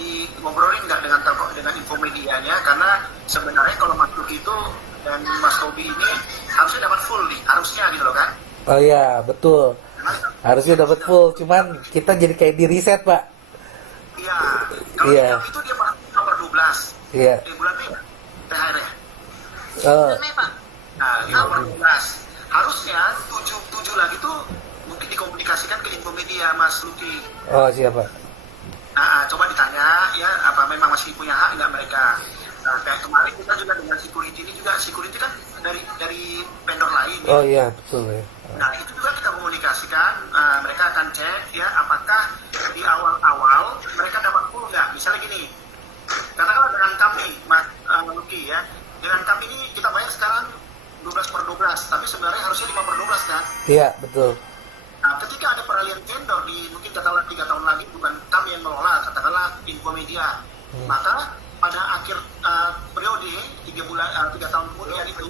di ngobrolin nggak dengan Infomedianya, karena sebenarnya kalau Mas Luki itu dan Mas Robi ini harusnya dapat full nih, harusnya gitu loh kan. Oh iya betul. Harusnya dapat full, cuman kita jadi kayak di reset Pak. Iya. Kalau Iya. itu dia nomor 12. Iya. Di bulan Mei THR ya. Bulan Mei Pak. Nah, ini nomor 12. Harusnya 7 lagi tuh mungkin dikomunikasikan ke Infomedia Mas Luki. Oh siapa? Nah, coba ditanya ya, apa memang masih punya hak nggak mereka. Nah, kayak kemarin kita juga dengan security ini juga, security kan dari vendor lain. Oh iya betul ya. Nah, itu juga kita komunikasikan, mereka akan cek ya, apakah di awal-awal mereka dapat full nggak. Misalnya gini, katakanlah dengan kami, Mas Luki ya, dengan kami ini kita bayar sekarang 12/12, tapi sebenarnya harusnya 5/12 kan? Iya betul. Nah, ketika ada peralihan vendor di mungkin katakanlah 3 tahun lagi, bukan kami yang mengelola, katakanlah Infomedia, maka pada akhir periode 3 tahun kemudian itu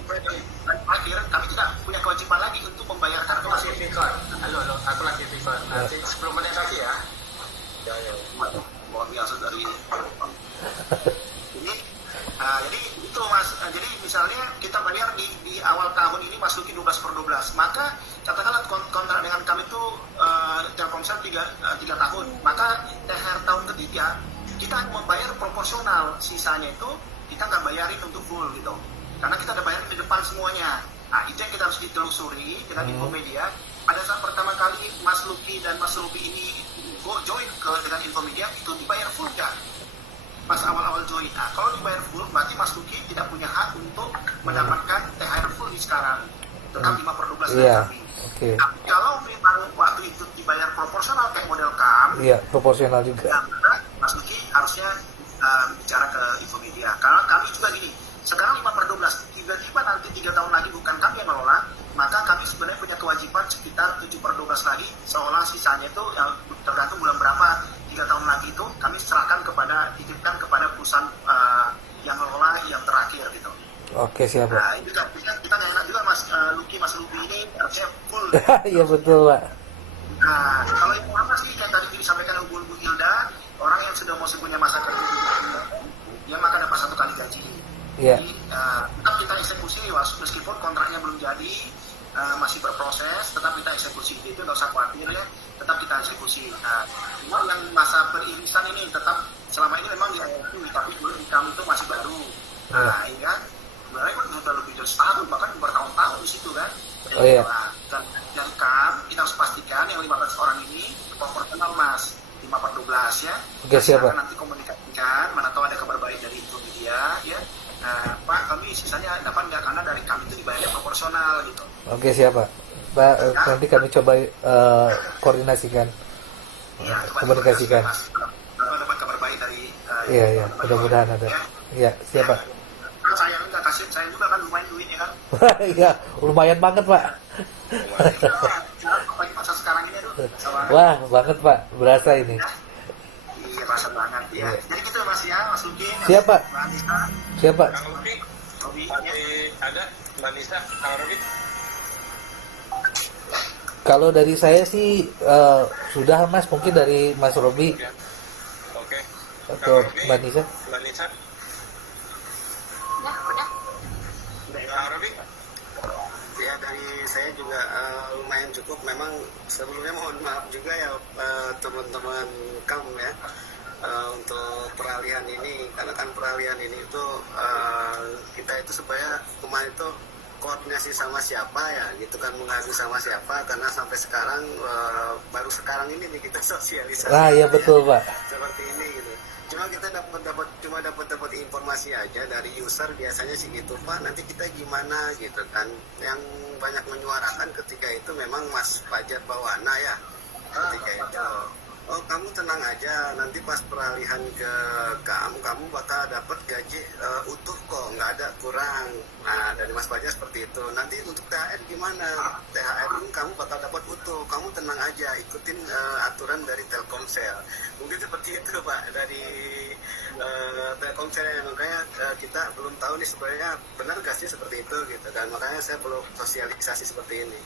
akhir kami tidak punya kewajiban lagi untuk membayarkan Aku lagi pikir. Halo, aku lagi pikir. Nanti 10 menit lagi ya. Ya. luar biasa dari ini. Jadi itu Mas, jadi misalnya kita bayar di awal tahun ini masuki 12/12, maka katakanlah kontrak dengan kami itu Telkomsel 3 tahun, maka THR tahun ketiga kita membayar proporsional, sisanya itu kita nggak bayarin untuk full gitu, karena kita udah bayar di depan semuanya. Nah itu yang kita harus ditelusuri dengan Infomedia. Pada saat pertama kali Mas Luki dan Mas Ruby ini join dengan Infomedia, itu dibayar full nggak? Pas awal-awal join. Nah, kalau dibayar full, berarti Mas Luki tidak punya hak untuk mendapatkan THR full di sekarang. Tetap 5/12 dari kami. Okay. Nah, kalau memang waktu itu dibayar proporsional kayak model KAM, Iya, proporsional juga. ya, Mas Luki harusnya bicara ke Infomedia. Karena kami juga gini, sekarang 5/12, tiba-tiba nanti 3 tahun lagi bukan kami yang mengelola, maka kami sebenarnya punya kewajiban sekitar 7/12 lagi, seolah sisanya itu yang tergantung bulan berapa 3 tahun lagi itu kami serahkan titipkan kepada perusahaan yang mengelola yang terakhir gitu. Oke, siap, Pak. Nah, ini juga kita nggak enak juga Mas Luki, Mas Ruby ini harusnya full. Iya betul, Pak. Nah, kalau yang apa sih yang tadi disampaikan Bu Hilda, orang yang sudah mau punya masa kerja dia maka dapat 1 kali gaji. Iya. Jadi tetap kita eksekusi meskipun kontraknya belum jadi, masih berproses, tetap kita eksekusi. Itu nggak usah khawatir ya, tetap kita eksekusi. Nah, cuma yang masa peririsan ini tetap selama ini memang diakui, tapi dulu income itu masih baru. Nah, ini kan sebenarnya kan sudah lebih dari setahun, bahkan bertahun-tahun di situ kan. Oh, iya. Dan dari KAM kita harus pastikan yang 15 orang ini proporsional Mas, 5/12 ya. Oke, siap, Pak. Nanti komunikasikan, mana tahu ada kabar baik dari Infomedia ya. Nah, Pak, kami sisanya dapat nggak, karena dari kami itu dibayarnya proporsional gitu. Oke, siap, Pak. Pak, nanti kami coba koordinasikan, Ya, komunikasikan. Dapat kabar baik dari Iya, mudah-mudahan ada. Iya, siap, Pak. Kalau saya nggak kasih, saya juga kan lumayan duit ya kan. Iya, lumayan banget, Pak. Apalagi masa sekarang ini aduh. Wah, banget, Pak. Berasa ini. Iya, rasa banget ya. Iya. Jadi gitu Mas ya, Mas Luki. Siap, Pak. Mbak Anissa, Siap, Pak. Kang Luki, Robi, ya. masih ada Mbak Nisa, Kang Robi? Kalau dari saya sih sudah, Mas. Mungkin dari Mas Robi Ya. Oke. atau Kang Robi, Mbak Nisa. Mbak Nisa, Udah. Kang Robi? Ya, dari saya juga lumayan cukup. Memang sebelumnya mohon maaf juga ya teman-teman kamu ya untuk peralihan ini, karena kan peralihan ini itu kita itu supaya kemarin itu koordinasi sama siapa ya gitu kan, mengadu sama siapa, karena sampai sekarang baru sekarang ini nih kita sosialisasi. Ah, iya betul, Pak. Seperti ini gitu. Cuma kita dapat informasi aja dari user biasanya sih gitu, Pak. Nanti kita gimana gitu kan. Yang banyak menyuarakan ketika itu memang Mas Fajar Bawana ya. Ketika itu, oh kamu tenang aja, nanti pas peralihan ke kamu bakal dapat gaji utuh kok, nggak ada kurang. Nah, dari Mas Fajar seperti itu. Nanti untuk THR gimana? THR ini kamu bakal dapat utuh, kamu tenang aja, ikutin aturan dari Telkomsel. Mungkin seperti itu Pak, dari Telkomsel. Makanya kita belum tahu nih sebenarnya benar gak sih seperti itu gitu, dan makanya saya perlu sosialisasi seperti ini.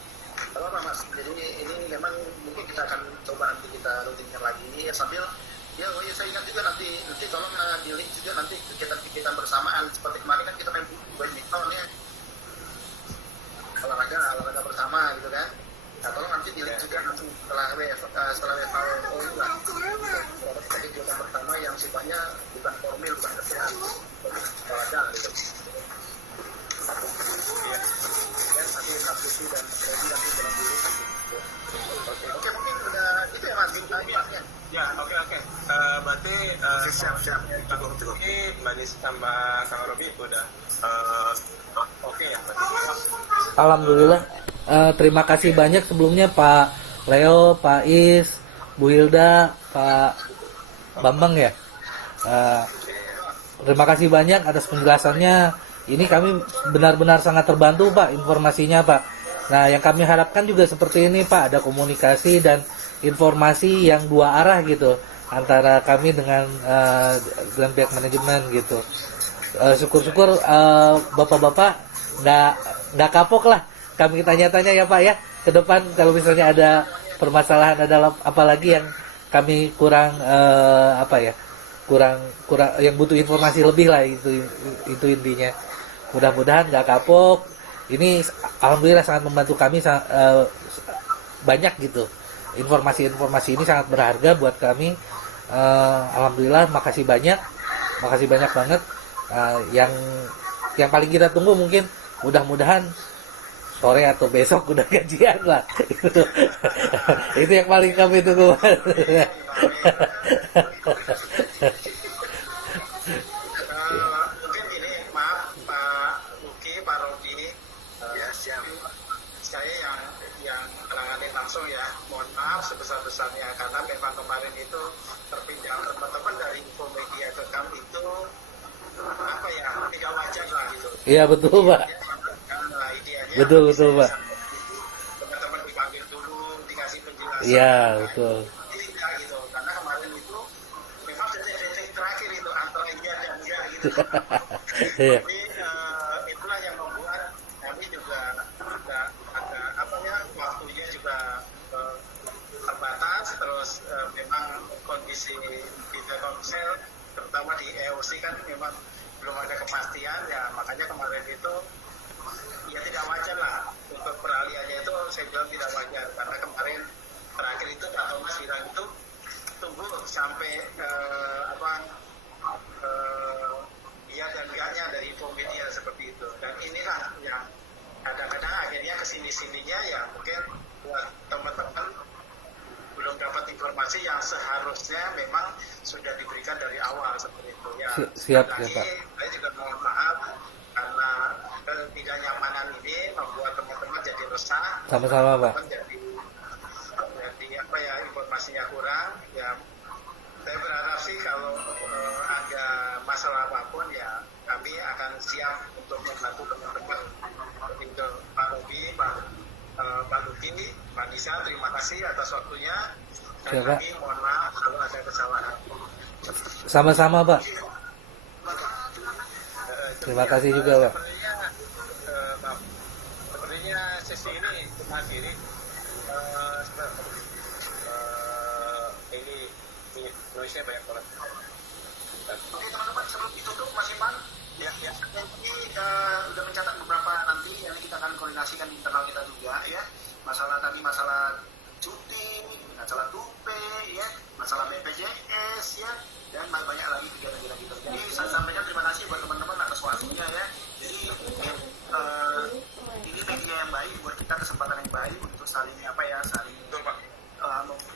Kalau Pak Mas, jadi ini memang mungkin kita akan coba nanti kita rutinkan lagi ya, sambil ya, saya ingat juga nanti tolong di link juga nanti kegiatan bersamaan seperti kemarin kan kita main badminton ya, olahraga bersama gitu kan. Nah, tolong nanti di link juga nanti setelah WFO juga kita kegiatan bersama yang sifatnya bukan formal, bukan kesehatan, olahraga gitu. Dan nanti Sabtu dan Robi nanti dalam dulu. Oke, mungkin udah itu ya Mas, Mas. Ya, oke. Berarti Siap. Kang Luki, Mbak Nisa sama Kang Robi udah oke ya berarti. Alhamdulillah. Terima kasih banyak sebelumnya Pak Leo, Pak Is, Bu Hilda, Pak Bambang ya. Terima kasih banyak atas penjelasannya. Ini kami benar-benar sangat terbantu Pak informasinya Pak. Nah, yang kami harapkan juga seperti ini Pak, ada komunikasi dan informasi yang dua arah gitu. antara kami dengan pihak manajemen gitu. Syukur-syukur bapak-bapak nggak kapok lah kami tanya-tanya ya Pak ya, ke depan kalau misalnya ada permasalahan, ada apalagi yang kami kurang kurang yang butuh informasi lebih lah, itu intinya. Mudah-mudahan nggak kapok. Ini alhamdulillah sangat membantu kami banyak gitu. Informasi ini sangat berharga buat kami. Alhamdulillah, makasih banyak banget. Yang paling kita tunggu mungkin mudah-mudahan sore atau besok udah gajian lah. Itu yang paling kami tunggu. Mungkin ini, maaf Pak Luki, Pak Robi, Ya, siap. saya yang menangani langsung ya. Mohon maaf sebesar-besarnya karena memang kemarin itu terpinjam teman-teman dari Infomedia ke kami itu apa ya, tidak wajar lah gitu. Iya betul Pak. Karena ideanya Betul Pak. teman-teman dipanggil dulu, dikasih penjelasan. Iya betul. Tidak gitu, karena kemarin itu memang detik-detik terakhir itu antara iya dan enggak gitu. Iya. Jadi itulah yang membuat kami juga agak apa ya, waktunya juga terbatas. Terus memang kondisi di Telkomsel terutama di EOC kan memang belum ada kepastian ya, makanya kemarin itu ya tidak wajar lah untuk peralihannya itu. Saya bilang tidak wajar karena kemarin terakhir itu Pak Thomas bilang itu tunggu sampai iya dan enggaknya dari Infomedia seperti itu. Dan inilah yang kadang-kadang akhirnya kesini-sininya ya mungkin buat teman-teman belum dapat informasi yang seharusnya memang sudah diberikan dari awal seperti itu ya. Siap ya Lagi, Pak. saya juga mohon maaf karena ketidaknyamanan ini membuat teman-teman jadi resah. Sama-sama Pak. Jadi apa ya, informasinya kurang ya. Saya berharap sih kalau ada masalah apapun ya kami akan siap untuk membantu teman-teman. Itu Pak Robi, Pak Luki, Pak Nisa, terima kasih atas waktunya. Dan Siap, Pak. kami mohon maaf kalau ada kesalahan. Sama-sama Pak. Terima kasih juga Pak. Sebenarnya sesi ini mengakhiri ini noise-nya banyak banget. Oke teman-teman, sebelum ditutup Mas Iman, Ya. ini udah mencatat beberapa nanti yang kita akan koordinasikan di internal kita juga ya. Masalah cuti, masalah tupe ya, masalah BPJS ya, dan banyak lagi kegiatan-kegiatan gitu. Jadi saya sampaikan terima kasih buat teman-teman atas waktunya ya. Jadi ini media yang baik buat kita, kesempatan yang baik untuk saling Betul Pak.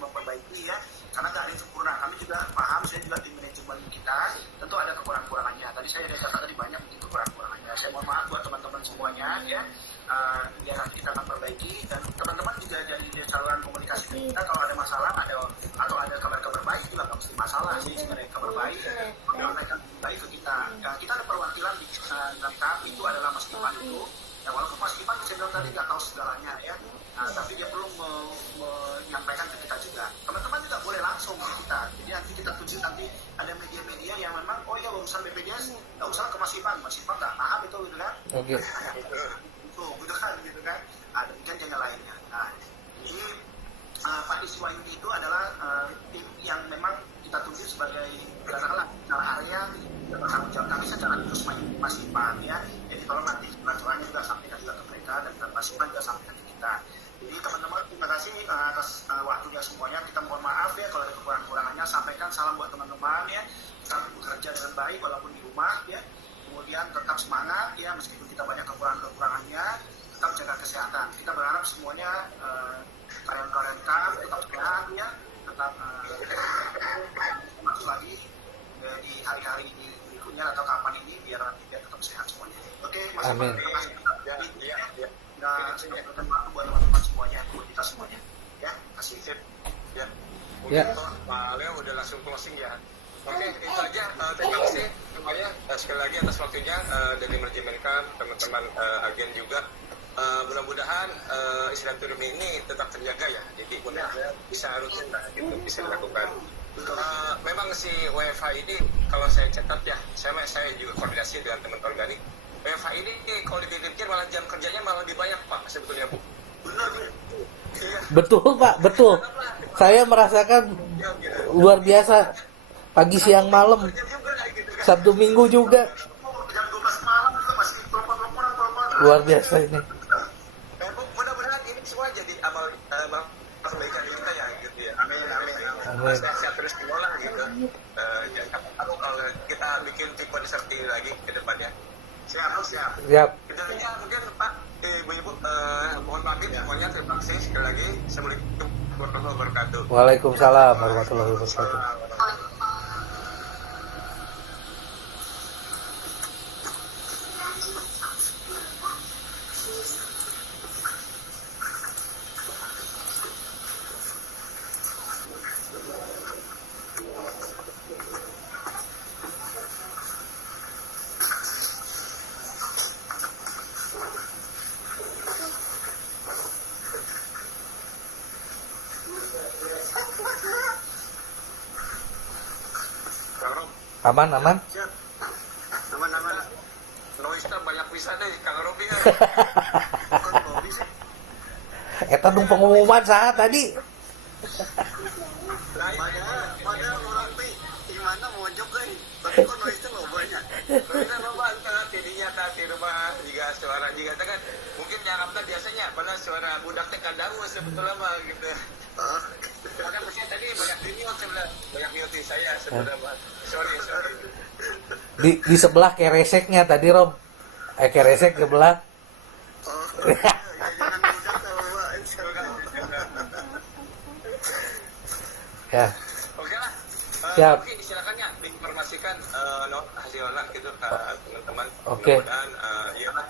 memperbaiki ya, karena nggak ada yang sempurna. Kami juga paham, saya juga di manajemen kita tentu ada kekurangan-kurangannya. Tadi saya ada kata tadi banyak mungkin kekurangan-kurangannya. Saya mohon maaf buat teman-teman semuanya ya. Biar nanti kita akan perbaiki, dan teman-teman juga jadi saluran komunikasi kita kalau ada masalah atau ada kabar-kabar baik juga nggak mesti masalah sih, sebenarnya kabar baik kalau mereka baik ke kita. Kita ada perwakilan di dalam tahap itu adalah Mas Ipan itu. Ya walaupun Mas Ipan saya bilang tadi nggak tahu segalanya ya, tapi dia perlu menyampaikan ke kita juga. Teman-teman juga boleh langsung ke kita. Jadi nanti kita tunjuk, nanti ada media-media yang memang ya urusan BPJS nggak usah ke Mas Ipan nggak paham itu gitu kan. Oke. Gitu kan. Demikian yang lainnya. Jadi Pak Iswa itu adalah tim yang memang kita tunjuk sebagai katakanlah secara area bertanggung jawab kami secara khusus Mas Ipan ya. Jadi tolong nanti aturannya juga sampaikan juga ke mereka, dan Mas Ipan juga sampaikan ke kita. Jadi teman-teman terima kasih atas waktunya semuanya. Kita mohon maaf ya kalau ada kekurangan-kekurangannya. Sampaikan salam buat teman-teman ya. Kita bekerja dengan baik walaupun di rumah ya. Kemudian tetap semangat ya, meskipun kita banyak kekurangannya, tetap jaga kesehatan. Kita berharap semuanya karyawan-karyawan kami tetap sehat ya, tetap masuk lagi di hari-hari berikutnya atau kapan ini biar tetap sehat semuanya. Oke, Mas. Amin. Terima kasih. Ya. Nah, saya berikan waktu buat teman-teman semuanya, buat kita semuanya. Ya, kasih. Ya. Ya. Pak Leo udah langsung closing ya. Oke, itu aja. Terima kasih semuanya. Sekali lagi atas waktunya dari manajemen kan, teman-teman agen juga. Mudah-mudahan silaturahmi ini tetap terjaga ya. Jadi bisa rutin lah, gitu, bisa dilakukan. Memang si WFH ini kalau saya catat ya, saya juga koordinasi dengan teman organik. WFH ini kalau dipikir malah jam kerjanya malah lebih banyak Pak sebetulnya Bu. Benar Bu. Iya. Betul Pak, betul. Saya merasakan luar biasa pagi siang malam, Kerja juga gitu kan. Sabtu Minggu juga Jam 12 malam juga masih telepon-teleponan. luar biasa ini. Mudah-mudahan ini semua jadi amal kebaikan kita ya gitu ya. Amin, amin, amin. Amin. Sehat terus diolah gitu. Jangan tahu kalau kita bikin Pikon seperti ini lagi ke depannya. Siap. Siap. Kedepannya mungkin Pak, Ibu-Ibu, mohon maaf semuanya, terima kasih sekali lagi. Assalamualaikum warahmatullahi wabarakatuh. Waalaikumsalam warahmatullahi wabarakatuh. Kang Rob, Aman, aman. Siap. Aman. Noista banyak bisa deh, Kang Robi ya. Bukan Bobby sih. Eta dong pengumuman saat tadi. Padahal orang teh gimana mojok euy. Tapi kok noise lo banyak. Kita loba antara tidinya tadi rumah jika suara jika kan mungkin dianggapnya biasanya padahal suara budak teh kadawu sebetulnya mah gitu. Maka saya tadi banyak mute sebelah banyak mute saya sebenarnya mah. Sorry. Di sebelah kereseknya tadi Rob. Keresek sebelah. Jangan budak sama Ya. Oke lah. Siap. Mungkin silakan ya diinformasikan hasilnya gitu ke teman-teman. Oke. Mudah-mudahan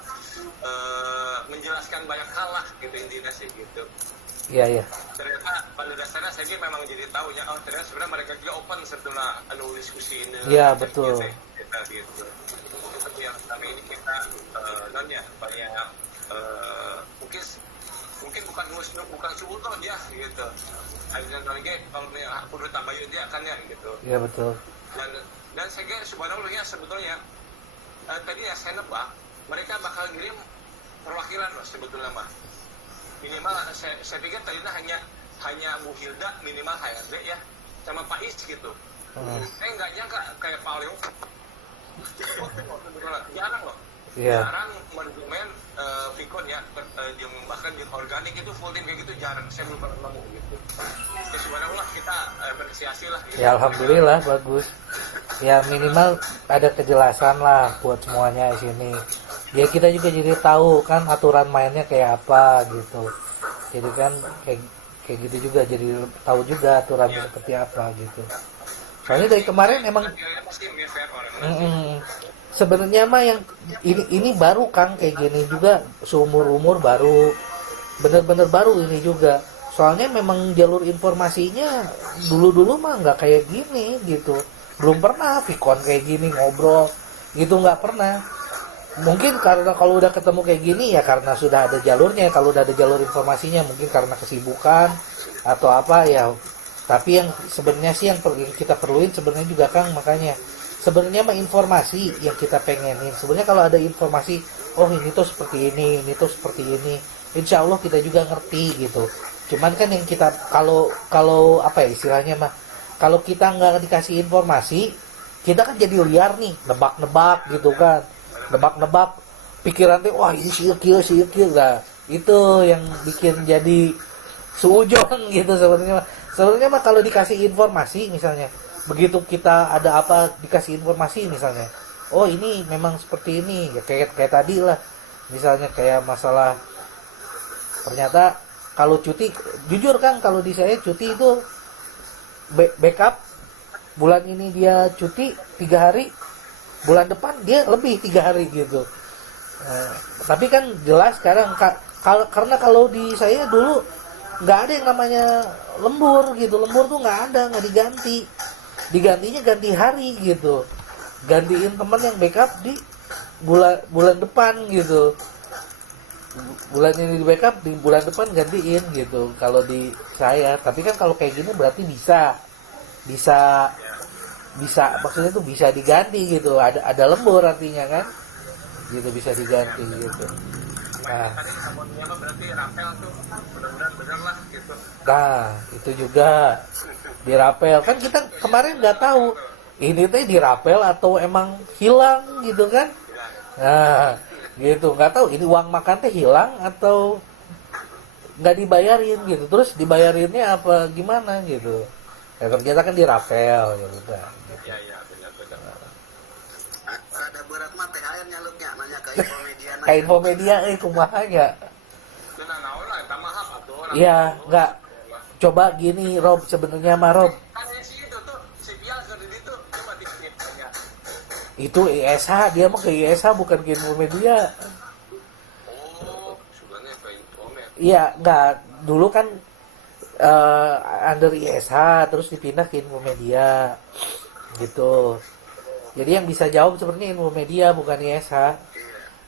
menjelaskan banyak hal lah gitu intinya sih gitu. Iya. Ternyata pada dasarnya saya sih memang jadi tahu ya, oh ternyata sebenarnya mereka juga open setelah diskusi ini. Iya, betul. Kita gitu. Tapi yang kami ini kita banyak mungkin bukan muslim bukan subuh dia gitu. Akhirnya lagi kalau aku udah tambahin dia akan ya gitu. Iya betul. Dan saya kira subhanallah ya sebetulnya tadi ya saya nebak mereka bakal ngirim perwakilan loh sebetulnya mah. Minimal saya pikir tadinya hanya Bu Hilda minimal HRD ya sama Pak Is gitu. Nggak nyangka kayak Pak Leo jarang loh. Iya. Jarang mendomen Vicon ya bahkan di organik itu full team kayak gitu jarang. Saya belum pernah nemu gitu. Ya subhanallah kita apresiasi lah gitu. Ya alhamdulillah bagus. Ya minimal ada kejelasan lah buat semuanya di sini. Ya kita juga jadi tahu kan aturan mainnya kayak apa gitu. Jadi kan kayak gitu juga jadi tahu juga aturannya seperti apa gitu. Soalnya dari kemarin emang sebenarnya mah yang ini baru Kang kayak gini juga seumur umur baru bener-bener baru ini juga. Soalnya memang jalur informasinya dulu mah nggak kayak gini gitu. Belum pernah Vicon kayak gini ngobrol gitu nggak pernah. Mungkin karena kalau udah ketemu kayak gini ya karena sudah ada jalurnya, kalau udah ada jalur informasinya mungkin karena kesibukan atau apa ya. Tapi yang sebenarnya sih yang kita perluin sebenarnya juga Kang, makanya sebenarnya mah informasi yang kita pengenin. Sebenarnya kalau ada informasi, oh ini tuh seperti ini tuh seperti ini, insya Allah kita juga ngerti gitu. Cuman kan yang kita kalau apa ya istilahnya mah, kalau kita nggak dikasih informasi, kita kan jadi liar nih, nebak-nebak gitu kan. Nebak-nebak pikiran tuh wah ini siukil lah itu yang bikin jadi suujon gitu sebenarnya mah kalau dikasih informasi misalnya begitu kita ada apa dikasih informasi misalnya oh ini memang seperti ini ya kayak tadi lah misalnya kayak masalah ternyata kalau cuti jujur kan kalau di saya cuti itu backup bulan ini dia cuti 3 hari bulan depan dia lebih 3 hari gitu. Tapi kan jelas sekarang karena kalau di saya dulu nggak ada yang namanya lembur gitu. Lembur tuh nggak ada, nggak diganti. Digantinya ganti hari gitu. Gantiin teman yang backup di bulan depan gitu. Bulan ini di backup di bulan depan gantiin gitu. Kalau di saya, tapi kan kalau kayak gini berarti bisa bisa maksudnya tuh bisa diganti gitu, ada lembur artinya kan gitu, bisa diganti gitu. Nah, tadi harmoninya mah berarti rapel tuh benar-benar bener lah gitu. nah itu juga dirapel kan, kita kemarin nggak tahu ini teh dirapel atau emang hilang gitu kan. Nah gitu, nggak tahu ini uang makan teh hilang atau nggak dibayarin gitu, terus dibayarinnya apa gimana gitu. Ya ternyata kan dirapel gitu kan. Iya iya benar-benar. Ada berat mah THR nyaluknya nanya ke Infomedia. Kayak Infomedia kumaha ya. Itu naon lah eta mahal atuh. Iya, nggak. Coba gini Rob, sebenarnya mah Rob, Kan si itu tuh si Bial ke di itu coba ditanya. itu ISH, dia mah ke ISH bukan ke Infomedia. Oh, sebenarnya ke Infomed. Iya, nggak. Dulu kan under ISH terus dipindah ke Infomedia gitu. Jadi yang bisa jawab sebenarnya Infomedia bukan ISH.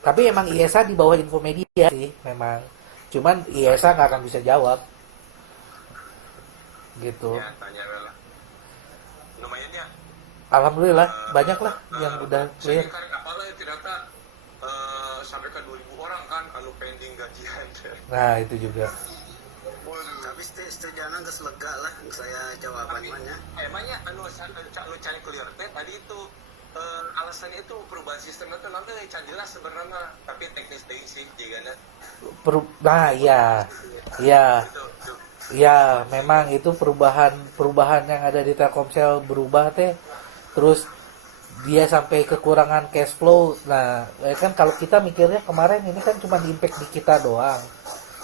Tapi emang ISH di bawah Infomedia sih memang. Cuman ISH nggak akan bisa jawab gitu. Ya, tanya lah. Lumayan ya. Alhamdulillah banyak lah yang udah Saya clear. kan kapal lah ternyata sampai ke 2.000 orang kan anu pending gajian. Nah itu juga. Tapi setujana geus lega lah saya jawabannya. Emangnya anu cari clear teh tadi itu alasannya itu perubahan sistem itu nanti can jelas sebenarnya, tapi teknis deui sih jigana. Nah iya, iya, Itu. iya. Memang itu perubahan yang ada di Telkomsel berubah teh. Terus dia sampai kekurangan cash flow. Nah kan kalau kita mikirnya kemarin ini kan cuma impact di kita doang.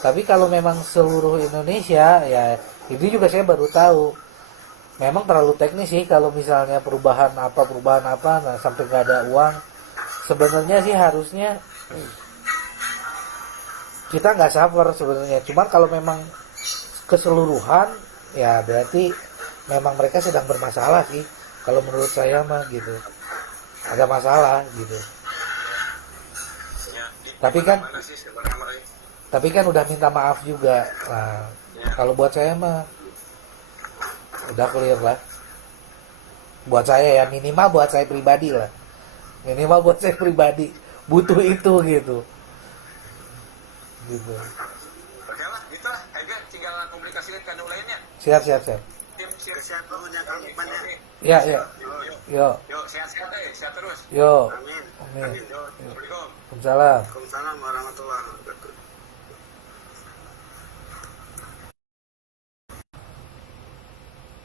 Tapi kalau memang seluruh Indonesia ya, ini juga saya baru tahu. Memang terlalu teknis sih kalau misalnya perubahan apa, nah sampai nggak ada uang. Sebenarnya sih harusnya kita nggak suffer sebenarnya. Cuman kalau memang keseluruhan, ya berarti memang mereka sedang bermasalah sih. Kalau menurut saya mah gitu, ada masalah gitu. Ya, Tapi kan mana sih sebenarnya Ray? Tapi kan udah minta maaf juga. Nah, kalau buat saya mah udah clear lah. Buat saya ya, minimal buat saya pribadi lah. Minimal buat saya pribadi butuh itu gitu. Gitu. Oke lah, gitu lah. Ayo tinggal komunikasikan ke anu lainnya. Siap. Tim siap. Sehat pokoknya Kang Ipan ya. Ya. Yo. Yuk, sehat-sehat sehat terus. Yo. Amin. Amin. Yuk, Assalamualaikum. Waalaikumsalam. Waalaikumsalam warahmatullahi wabarakatuh.